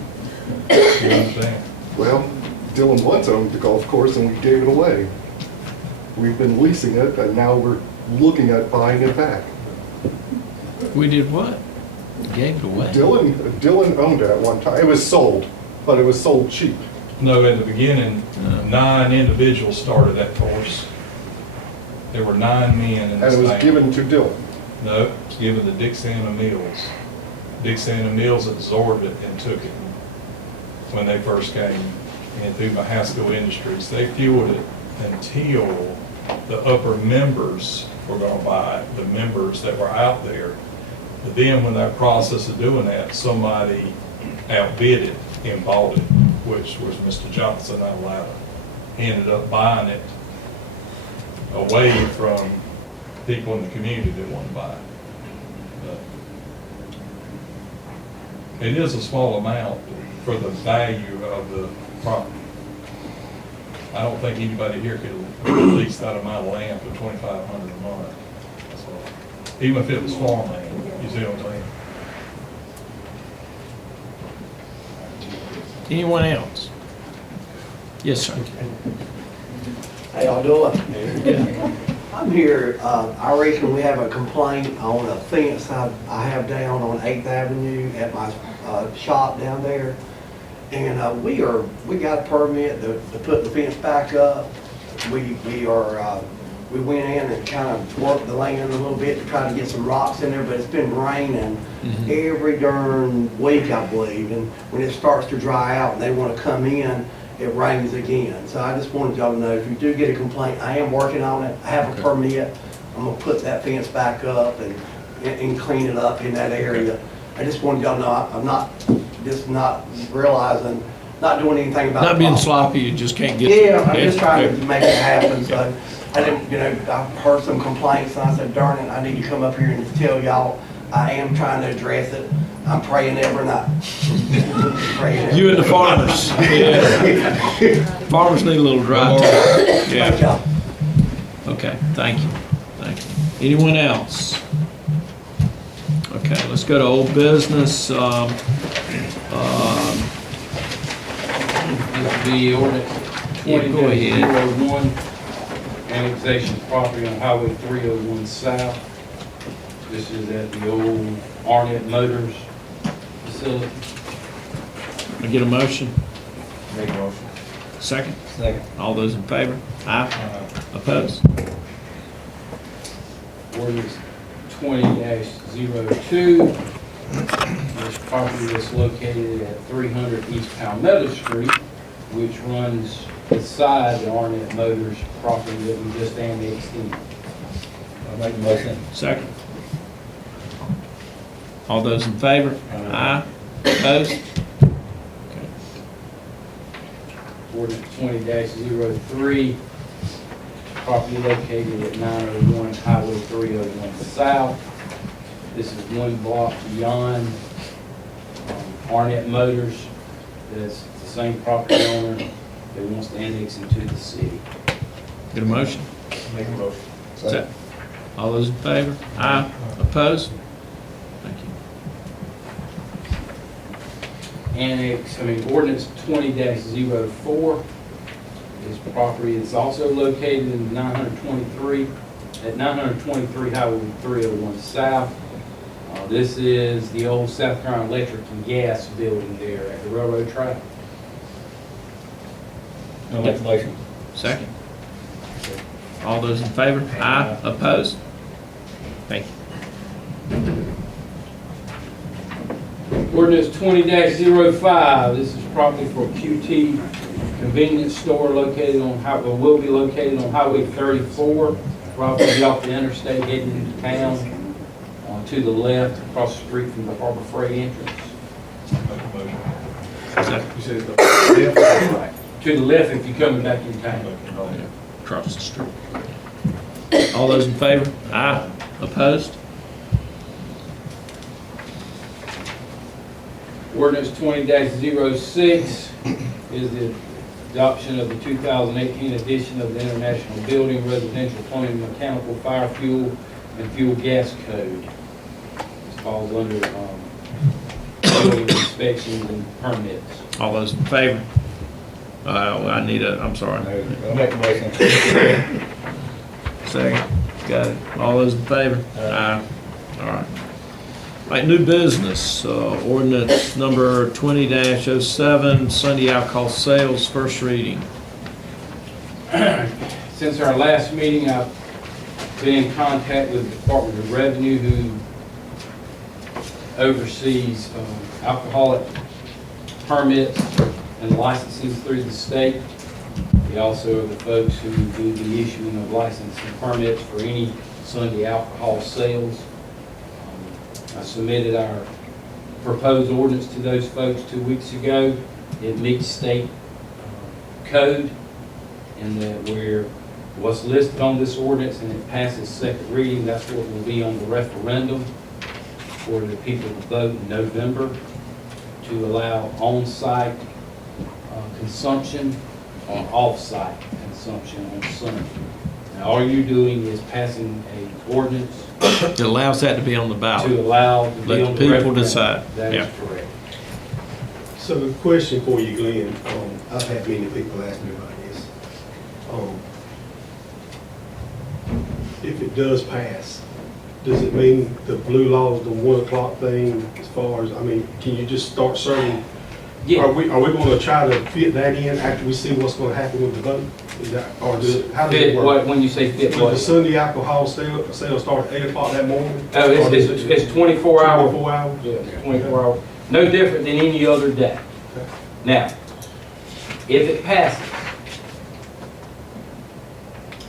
understand? Well, Dillon once owned the golf course and we gave it away. We've been leasing it and now we're looking at buying it back. We did what? Gave it away. Dillon owned it at one time. It was sold, but it was sold cheap. No, in the beginning, 9 individuals started that course. There were 9 men in And this it was town. given to Dillon. No, it was given to Dick Santa Mills. Dick Santa Mills absorbed it and took it when they first came in through Mahaska Industries. They fueled it until the upper members were gonna buy it, the members that were out there. But then when that process of doing that, somebody outbid it and bought it, which was Mr. Johnson out of Atlanta. He ended up buying it away from people in the community that want to buy it. But it is a small amount for the value of the property. I don't think anybody here could lease that amount of land for $2,500 a month. So, even if it was farmland, you see what I'm saying? Anyone else? Yes, sir. How y'all doing? I'm here, I reckon we have a complaint on a fence I have down on 8th Avenue at my shop down there. And we got a permit to put the fence back up. We went in and kind of worked the land a little bit to try to get some rocks in there, but it's been raining every darn week, I believe. And when it starts to dry out and they want to come in, it rains again. So I just wanted y'all to know, if you do get a complaint, I am working on it. I have a permit. I'm gonna put that fence back up and clean it up in that area. I just wanted y'all to know, I'm not realizing, not doing anything about it. Not being sloppy, you just can't get. Yeah, I'm just trying to make it happen. So I didn't, I've heard some complaints, and I said, darn it, I need to come up here and tell y'all I am trying to address it. I'm praying every night. Praying You and the farmers. Yeah. Farmers need a little dry time. Thank y'all. Okay, thank you. Thank you. Anyone else? Okay, let's go to old business. This will be ordinance Go ahead. 20-01, annexation of property on Highway 301 South. This is at the old Arnett Motors facility. I get a motion? Make a motion. Second? Second. All those in favor? Aye. Opposed? Ordinance 20-02. This property is located at 300 East Palmetto Street, which runs beside the Arnett Motors property that we just annexed in. I'll make a motion. Second? All those in favor? Aye. Opposed? Ordinance 20-03, property located at 901 Highway 301 South. This is one block beyond Arnett Motors. That's the same property owner that wants to annex into the city. Get a motion? Make a motion. Second. All those in favor? Aye. Opposed? Thank you. Ordinance 20-04. This property is also located in 923 Highway 301 South. This is the old South Carolina Electric and Gas building there at the railroad track. I'll make a motion. Second. All those in favor? Aye. Opposed? Thank you. Ordinance 20-05, this is property for QT convenience store located on, will be located on Highway 34, probably off the interstate heading into town, to the left, across the street from the Harbor Freight entrance. Make a motion. Second. You said the left or right? To the left if you're coming back in town. Across the street. All those in favor? Aye. Opposed? Ordinance 20-06 is the adoption of the 2018 edition of the International Building, Residential Plumbing, Mechanical, Fire, Fuel, and Fuel Gas Code. This falls under building inspections and permits. All those in favor? I need I'm sorry. I'll make a motion. Second. Got it. All those in favor? Aye. All right. All right, new business, ordinance number 20-07, Sunday alcohol sales, first reading. Since our last meeting, I've been in contact with the Department of Revenue, who oversees alcoholic permits and licensing through the state. They also are the folks who do the issuing of license and permits for any Sunday alcohol sales. I submitted our proposed ordinance to those folks 2 weeks ago. It meets state code in that we're what's listed on this ordinance and it passes second reading, that's what will be on the referendum for the people to vote in November to allow on-site consumption or off-site consumption on Sunday. Now, all you're doing is passing a ordinance It allows that to be on the ballot. to allow to be Let on the the people referendum. decide. That Yeah. is correct. So a question for you, Glenn. I've had many people ask me about this. If it does pass, does it mean the blue law is the 1 o'clock thing as far as, I mean, can you just start serving? Yeah. Are we gonna try to fit that in after we see what's gonna happen with the vote? Is that, or how does it Fit work? what, when you say fit Will what? the Sunday alcohol sale start at 8 o'clock that morning? Oh, Or does it's 24 hours. 24 hours? Yeah, it's 24 hours. No different than any other day. Now, if it passes,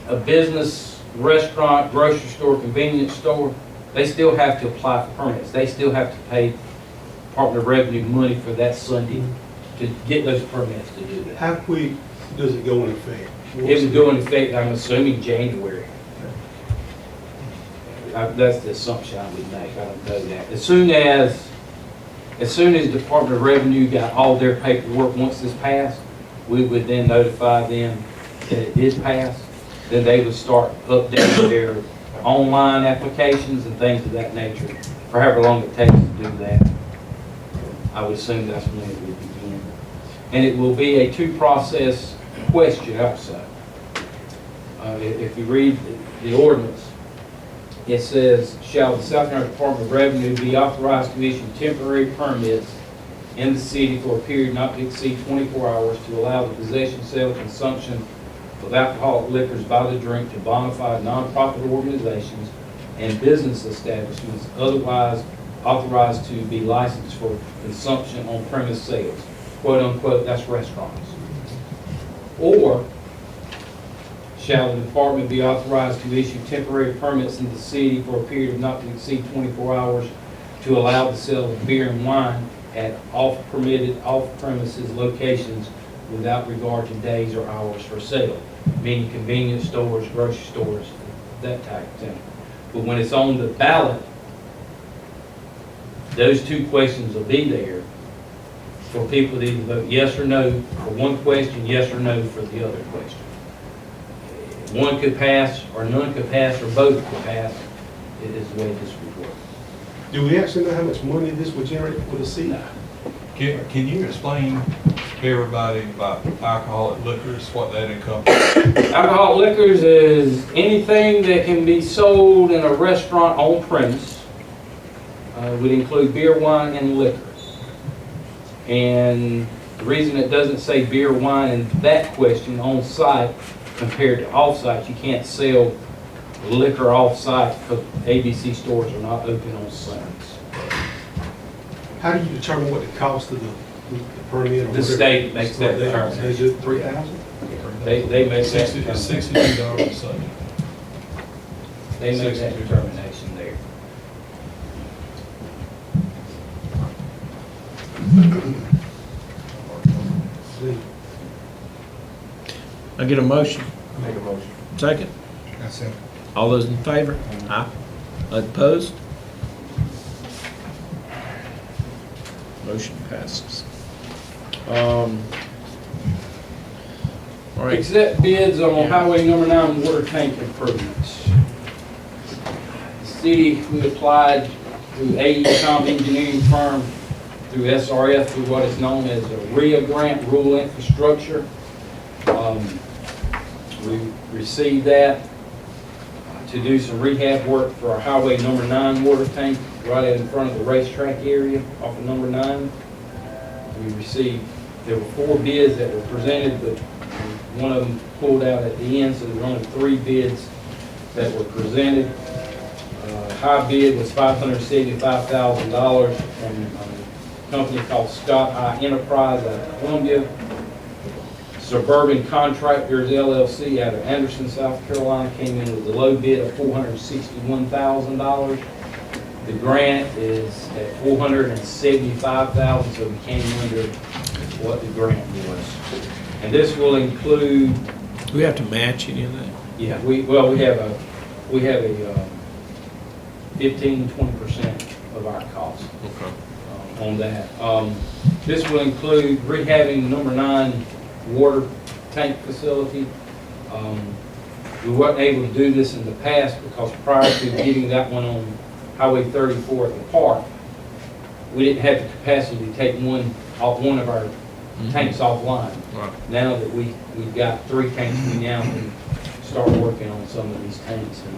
a business, restaurant, grocery store, convenience store, they still have to apply for permits. They still have to pay Department of Revenue money for that Sunday to get those permits to do that. How quick does it go in effect? It would go in effect, I'm assuming, January. That's the assumption I would make. I don't know that. As soon as Department of Revenue got all their paperwork, once this passed, we would then notify them that it did pass. Then they would start updating their online applications and things of that nature, for however long it takes to do that. I would assume that's when it would begin. And it will be a two-process question also. If you read the ordinance, it says, shall the South Carolina Department of Revenue be authorized to issue temporary permits in the city for a period not to exceed 24 hours to allow the possession, sale, consumption of alcoholic liquors by the drink to bona fide nonprofit organizations and business establishments otherwise authorized to be licensed for consumption on premise sales, quote unquote, that's restaurants. Or shall the department be authorized to issue temporary permits in the city for a period of not to exceed 24 hours to allow the sale of beer and wine at off-permitted, off-premises locations without regard to days or hours for sale, meaning convenience stores, grocery stores, that type of thing. But when it's on the ballot, those two questions will be there for people to either vote yes or no for one question, yes or no for the other question. One could pass, or none could pass, or both could pass, is the way this would work. Do we actually know how much money this would generate for the city? Can you explain to everybody about alcoholic liquors, what that encompasses? Alcoholic liquors is anything that can be sold in a restaurant on premise. Would include beer, wine, and liquor. And the reason it doesn't say beer, wine in that question on site compared to off site, you can't sell liquor off site because ABC stores are not open on Sundays. How do you determine what the cost of the permit? Or The state makes that determination. Is it 3,000? They make that $62 determination. a Sunday. They make that determination there. I get a motion. Make a motion. Second. That's it. All those in favor? Aye. Opposed? Motion passes. All right. Accept bids on Highway number 9 water tank improvements. The city, we applied through AECOM engineering firm, through SRF, through what is known as a RIA grant, rural infrastructure. We received that to do some rehab work for our Highway number 9 water tank right in front of the racetrack area off of number 9. We received, there were 4 bids that were presented, but one of them pulled out at the end, so there were only 3 bids that were presented. High bid was $575,000 from a company called Scott I Enterprise out of Columbia. Suburban Contractors LLC out of Anderson, South Carolina came in with a low bid of $461,000. The grant is at $475,000, so we came under what the grant was. And this will include. Do we have to match any of that? Yeah, we have a 15-20% of our cost on that. This will include rehabbing number 9 water tank facility. We weren't able to do this in the past because prior to getting that one on Highway 34 at the park, we didn't have the capacity to take one of our tanks offline. Right. Now that we've got 3 tanks, we now can start working on some of these tanks and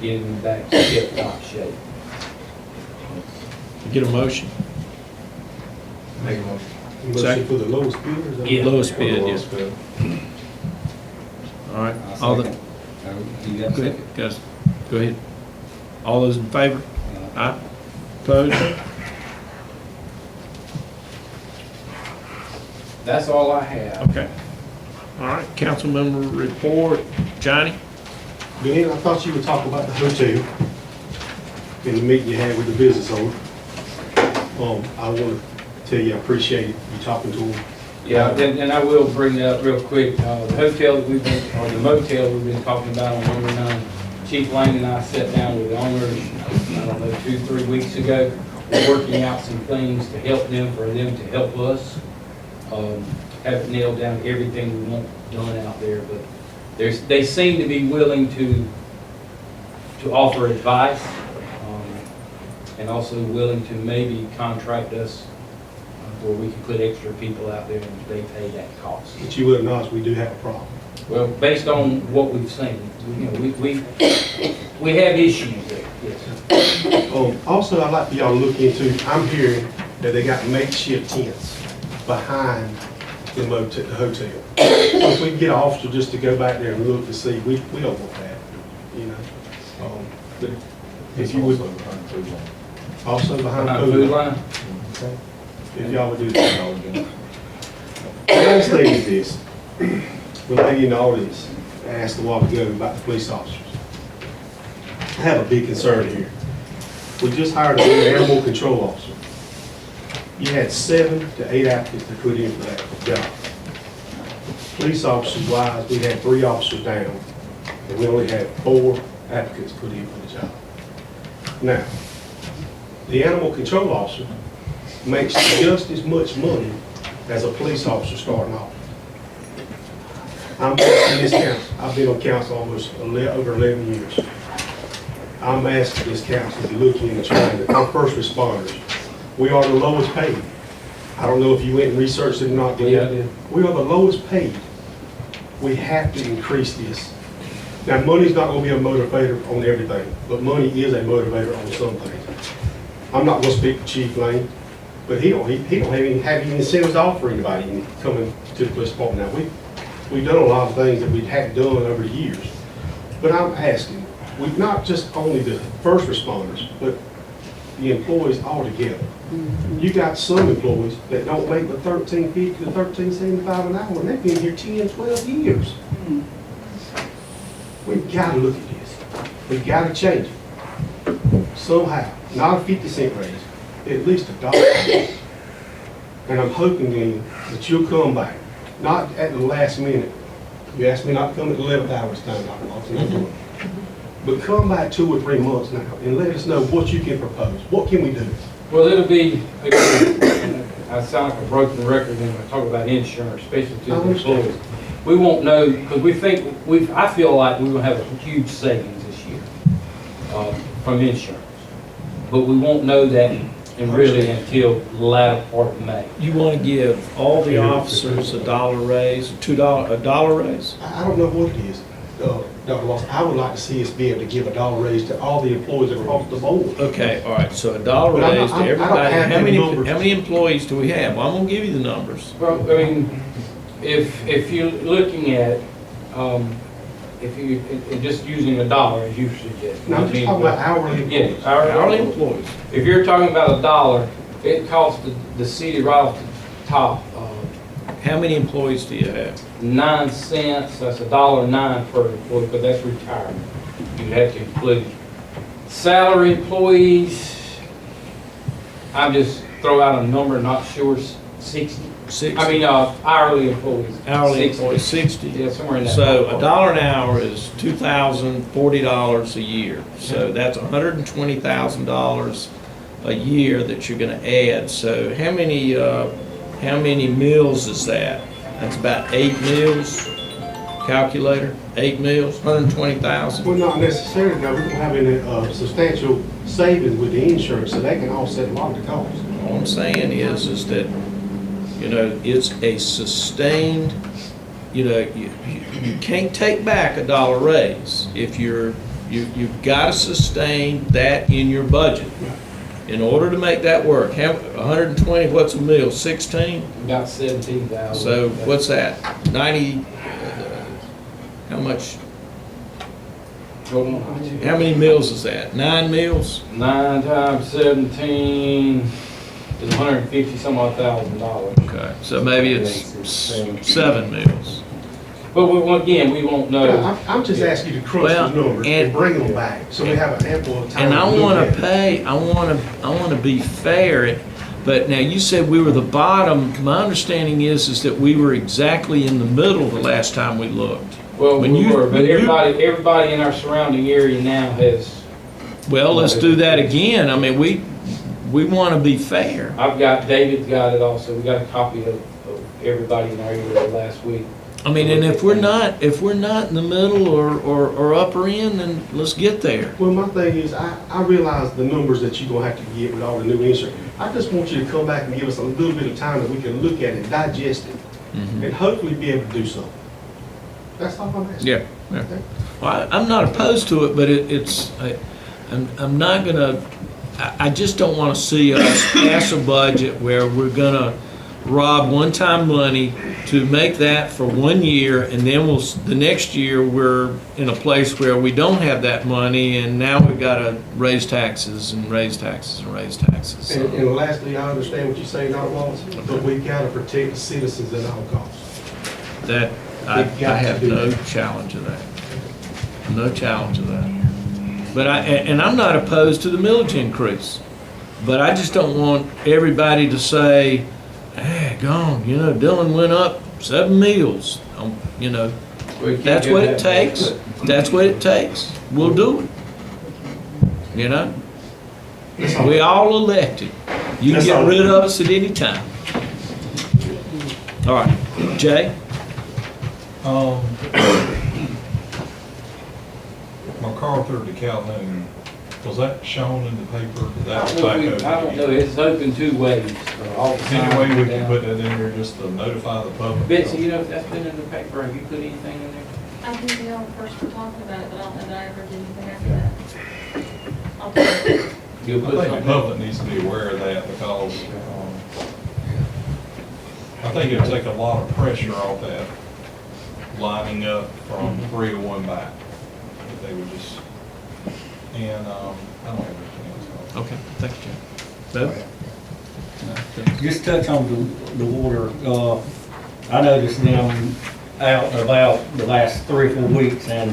getting them back to tip-top shape. Get a motion. Make a motion. Motion for the lowest bid, or is that? Yeah. Lowest bid, Lowest yeah. bid. All right. I'll All the, second. You got a go ahead, second? guys. Go ahead. All those in favor? Aye. Opposed? That's all I have. Okay. All right, council member report. Johnny? Glenn, I thought you would talk about the hotel in the meeting you had with the business owner. I want to tell you, I appreciate you talking to him. Yeah, and I will bring that up real quick. The hotel that we've been, or the motel we've been talking about on number 9, Chief Lane and I sat down with the owners, I don't know, 2-3 weeks ago. We're working out some things to help them, for them to help us. Haven't nailed down everything we want done out there, but they seem to be willing to offer advice, and also willing to maybe contract us where we can put extra people out there and they pay that cost. But you will acknowledge we do have a problem. Well, based on what we've seen, you know, we have issues there, yes. Also, I'd like for y'all to look into, I'm hearing that they got makeshift tents behind the motel, the hotel. So if we can get an officer just to go back there and look to see, we don't want that, you know. But if you would, Also behind food line. also behind the Food line? Okay. If y'all would do that. The last thing is this, the lady in the audience asked a while ago about the police officers. I have a big concern here. We just hired a new animal control officer. You had 7 to 8 applicants to put in for that job. Police officers wise, we had 3 officers down, and we only had 4 applicants put in for the job. Now, the animal control officer makes just as much money as a police officer starting off. I'm asking this council, I've been on council almost over 11 years. I'm asking this council to look into trying to, our first responders, we are the lowest paid. I don't know if you went and researched it or not, Glenn. Yeah, I did. We are the lowest paid. We have to increase this. Now, money's not gonna be a motivator on everything, but money is a motivator on some things. I'm not gonna speak for Chief Lane, but he don't have any incentives to offer anybody coming to the police department. Now, we've done a lot of things that we hadn't done over the years. But I'm asking, we not just only the first responders, but the employees altogether. You got some employees that don't make the $13.50 to $13.75 an hour, and they've been here 10, 12 years. We've got to look at this. We've got to change it. Somehow, not a 50-cent raise, at least $1. And I'm hoping then that you'll come back, not at the last minute. You asked me not to come at the 11th hour this time, Dr. Lawson. But come back 2 or 3 months now and let us know what you can propose. What can we do? Well, it'll be, again, I sound like a broken record when I talk about insurance, especially to the employees. We won't know, because I feel like we're going to have a huge savings this year from insurance. But we won't know that really until the latter part of May. You want to give all the officers $1 raise, a dollar raise? I don't know what it is, Dr. Lawson. I would like to see us be able to give $1 raise to all the employees across the board. Okay, all right, so $1 But raise to I don't everybody. have How the many, numbers. how many employees do we have? Well, I'm gonna give you the numbers. Well, I mean, if you're looking at, if you, just using $1 as you suggest. Now, I'm just talking about hourly employees. Yeah, hourly employees. If you're talking about $1, it costs the city right off the top, How many employees do you have? 9 cents, that's $1.09 per employee, but that's retirement. You'd have to include salary employees. I'm just throw out a number, not sure, 60. 60. I mean, hourly employees. Hourly 60. employees, 60. Yeah, somewhere in that. So ballpark. $1 an hour is $2,040 a year. So that's $120,000 a year that you're gonna add. So how many meals is that? That's about 8 meals, calculator, 8 meals, 120,000. Well, not necessarily, now, we're having a substantial savings with the insurance, so that can offset a lot of the costs. All I'm saying is that, you know, it's a sustained, you know, you can't take back a $1 raise. If you've got to sustain that in your budget. In order to make that work, 120, what's a meal, 16? About 17,000. So what's that, 90, how much, Hold on. how many meals is that? 9 meals? 9 times 17 is $150,000. Okay, so maybe it's 7 meals. But we won't know. I'm just asking you to crunch Well, the numbers and and- bring them back, so we have an ample of time. And I to look want at to it. pay, I want to be fair, but now you said we were the bottom. My understanding is that we were exactly in the middle the last time we looked. Well, When we you- were, but when you- everybody in our surrounding area now has. Well, let's do that again. I mean, we want to be fair. David's got it also. We got a copy of everybody in our area last week. I mean, and if we're not in the middle or upper end, then let's get there. Well, my thing is, I realize the numbers that you're gonna have to get with all the new insurance. I just want you to come back and give us a little bit of time that we can look at it, digest it, and hopefully be able to do something. That's all I'm asking. Yeah. Well, I'm not opposed to it, but I'm not gonna. I just don't want to see us pass a budget where we're gonna rob one-time money to make that for 1 year, and then the next year we're in a place where we don't have that money, and now we've got to raise taxes and raise taxes and raise taxes. So And lastly, I understand what you're saying, Outlaws, but we've gotta protect the citizens at all costs. that I We've got to have do no that. challenge of that. No challenge of that. But I'm not opposed to the millage increase, but I just don't want everybody to say, hey, gone, you know, Dillon went up 7 meals. You know, that's what it takes. That's what it takes. We'll do it. You know? We all elected. You can get rid of us at any time. All right, Jay? MacArthur to Calhoun, was that shown in the paper? Did I that don't know, it's open 2 ways. All the Any way we signs can down. put that in there just to notify the public? Betsy, you know if that's been in the paper, have you put anything in there? I think we all first were talking about it, but I don't know that I ever did anything after that. I'll put it. You'll I put think the something. public needs to be aware of that because I think it'll take a lot of pressure off that lining up from 301 back. If they would just, and I don't have anything else. Okay, thank you, Jay. Bev? Just touch on the water. I noticed them out and about the last 3 or 4 weeks, and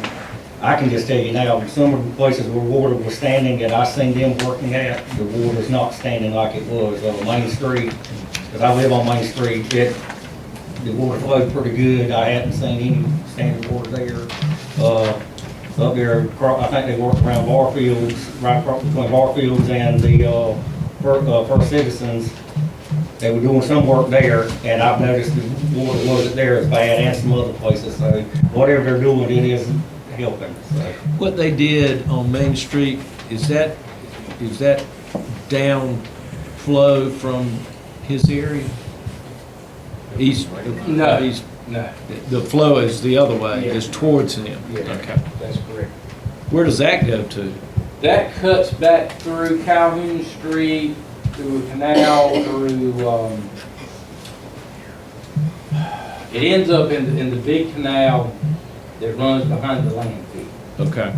I can just tell you now, some of the places where water was standing that I seen them working at, the water's not standing like it was. Main Street, because I live on Main Street, the water flowed pretty good. I hadn't seen any standing water there. Up there, I think they worked around Barfields, right across between Barfields and the First Citizens. They were doing some work there, and I've noticed the water wasn't there as bad, and some other places. So whatever they're doing, it is helping. So. What they did on Main Street, is that downflow from his area? East? No. East? No. The flow is the other way, Yeah. is towards him? Yeah. Okay. That's correct. Where does that go to? That cuts back through Calhoun Street, through a canal, through, it ends up in the big canal that runs behind the landfill. Okay.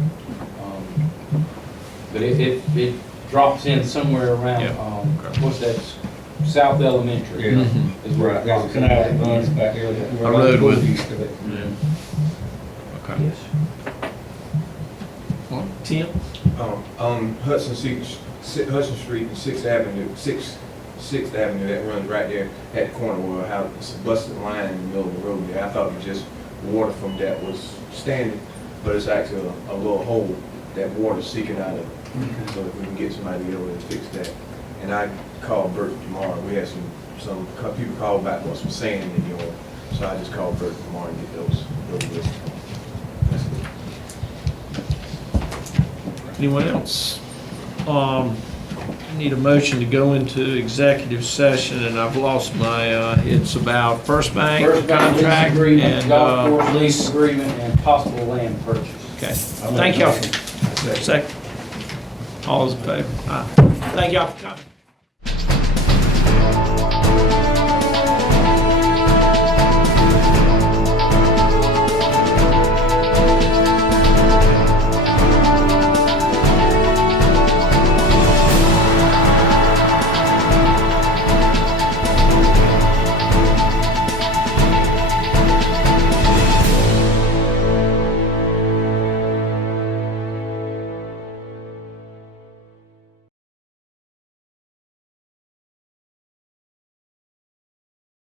But it drops in somewhere around, what's that, South Elementary. Yeah. Is where it There's a drops canal that in. runs back there. I rode with east of it. Okay. Yes. Well, Tim? On Hudson Street and 6th Avenue, 6th 6th Avenue that runs right there at the corner where I have this busted line in the middle of the road there. I thought it was just water from that was standing, but it's actually a little hole that water's seeking out of. So if we can get somebody over there to fix that. And I called Bert tomorrow. We had some people call about what's some sand in the yard. So I just called Bert tomorrow and get those lists. That's it. Anyone else? I need a motion to go into executive session, and I've lost my, it's about First Bank First Bank lease contract agreement, and golf course lease lease. agreement, and possible land purchase. Okay, thank y'all. Second. All those in favor? Aye. Thank y'all for coming.